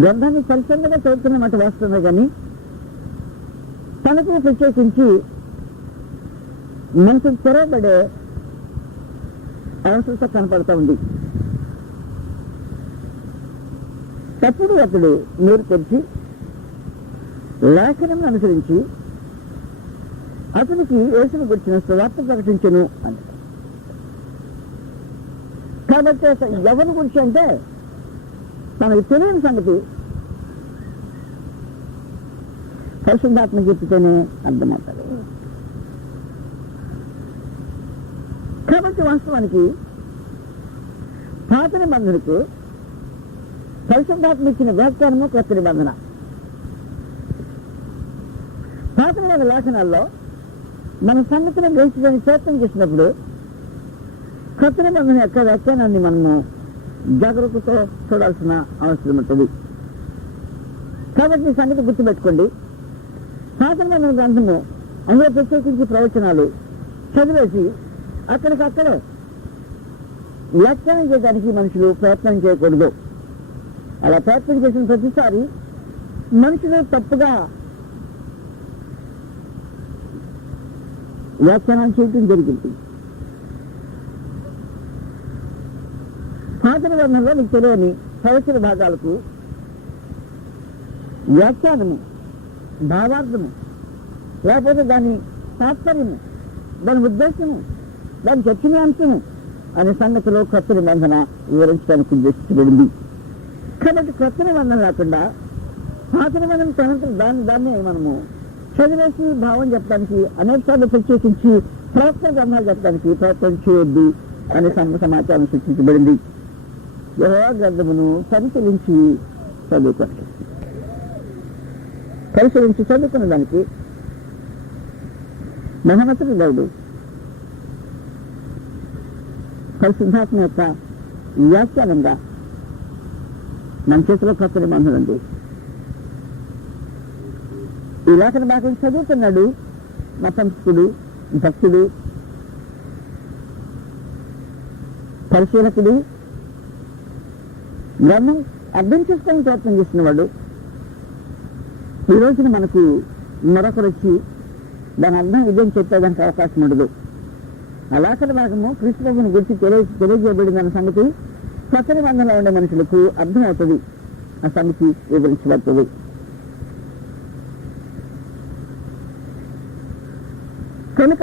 గ్రంథాన్ని పరిశీలనగా చదువుతున్నమాట వాస్తవమే, కానీ తనకు ప్రత్యేకించి మనసు తెరవబడే అవసరత కనపడతా ఉంది. తప్పుడు అతడు నోరు తెరిచి లేఖనం అనుసరించి అతనికి యేసును గురించిన సువార్త ప్రకటించను అని. కాబట్టి ఎవరి గురించి అంటే తనకు తెలియని సంగతి పరిశుద్ధాత్మ చెప్తేనే అర్థమవుతుంది. కాబట్టి వాస్తవానికి పాత నిబంధనకు పరిశుద్ధాత్మ ఇచ్చిన వ్యాఖ్యానము కొత్త నిబంధన. పాత నిబంధన లేఖనాల్లో మన సంగతిని గ్రహించడానికి ప్రయత్నం చేసినప్పుడు కొత్త నిబంధన యొక్క వ్యాఖ్యానాన్ని మనము జాగ్రత్తతో చూడాల్సిన అవసరం ఉంటుంది. కాబట్టి ఈ సంగతి గుర్తుపెట్టుకోండి. పాత నిబంధన గ్రంథము అందులో ప్రత్యేకించి ప్రవచనాలు చదివేసి అక్కడికక్కడే వ్యాఖ్యానం చేయడానికి మనుషులు ప్రయత్నం చేయకూడదు. అలా ప్రయత్నం చేసిన ప్రతిసారి మనుషులు తప్పుగా వ్యాఖ్యానం చేయడం జరిగింది. పాత నిబంధనలో మీకు తెలియని ప్రవచన భాగాలకు వ్యాఖ్యానము, భావార్థము, లేకపోతే దాని తాత్పర్యము, దాని ఉద్దేశము, దాని చర్చనీయాంశము అనే సంగతిలో కొత్త నిబంధన వివరించడానికి ఉద్దేశించబడింది. కాబట్టి కొత్త నిబంధన లేకుండా పాత నిబంధన తనంతరం దాన్నే మనము చదివేసి భావం చెప్పడానికి అనేక సార్లు ప్రత్యేకించి ప్రవక్త గ్రంథాలు చెప్పడానికి ప్రయత్నం చేయొద్దు అనే సమాచారం సూచించబడింది. యెహోవా గ్రంథమును పరిశీలించి చదువుకున్న దానికి మహోన్నతుడు దేవుడు పరిశుద్ధాత్మ యొక్క వ్యాఖ్యానంగా మన చేతిలో కొత్త నిబంధన ఉంది. ఈ లేఖన భాగం చదువుతున్నాడు మతంకుడు, భక్తుడు, పరిశీలకుడు, గ్రంథం అర్థం చేసుకొని ప్రయత్నం చేస్తున్నవాడు. ఈ రోజున మనకు మరొకరు వచ్చి దాని అర్థం ఇదేం చెప్పేదానికి అవకాశం ఉండదు. ఆ లేఖన భాగము క్రీస్తు ప్రభువుని గురించి తెలియజేయబడిందన్న సంగతి కొత్త నిబంధనలో ఉండే మనుషులకు అర్థమవుతుంది. ఆ సంగతి వివరించబడుతుంది. కనుక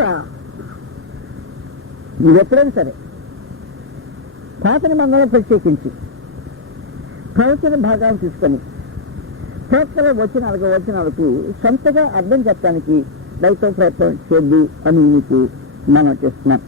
నువ్వెప్పుడైనా సరే పాత నిబంధనలో ప్రత్యేకించి ప్రవచన భాగాలు తీసుకొని ప్రవక్తల వచనాలకు సొంతగా అర్థం చెప్పడానికి దయతో ప్రయత్నం చేద్దు అని నీకు మనం చేస్తున్నాం.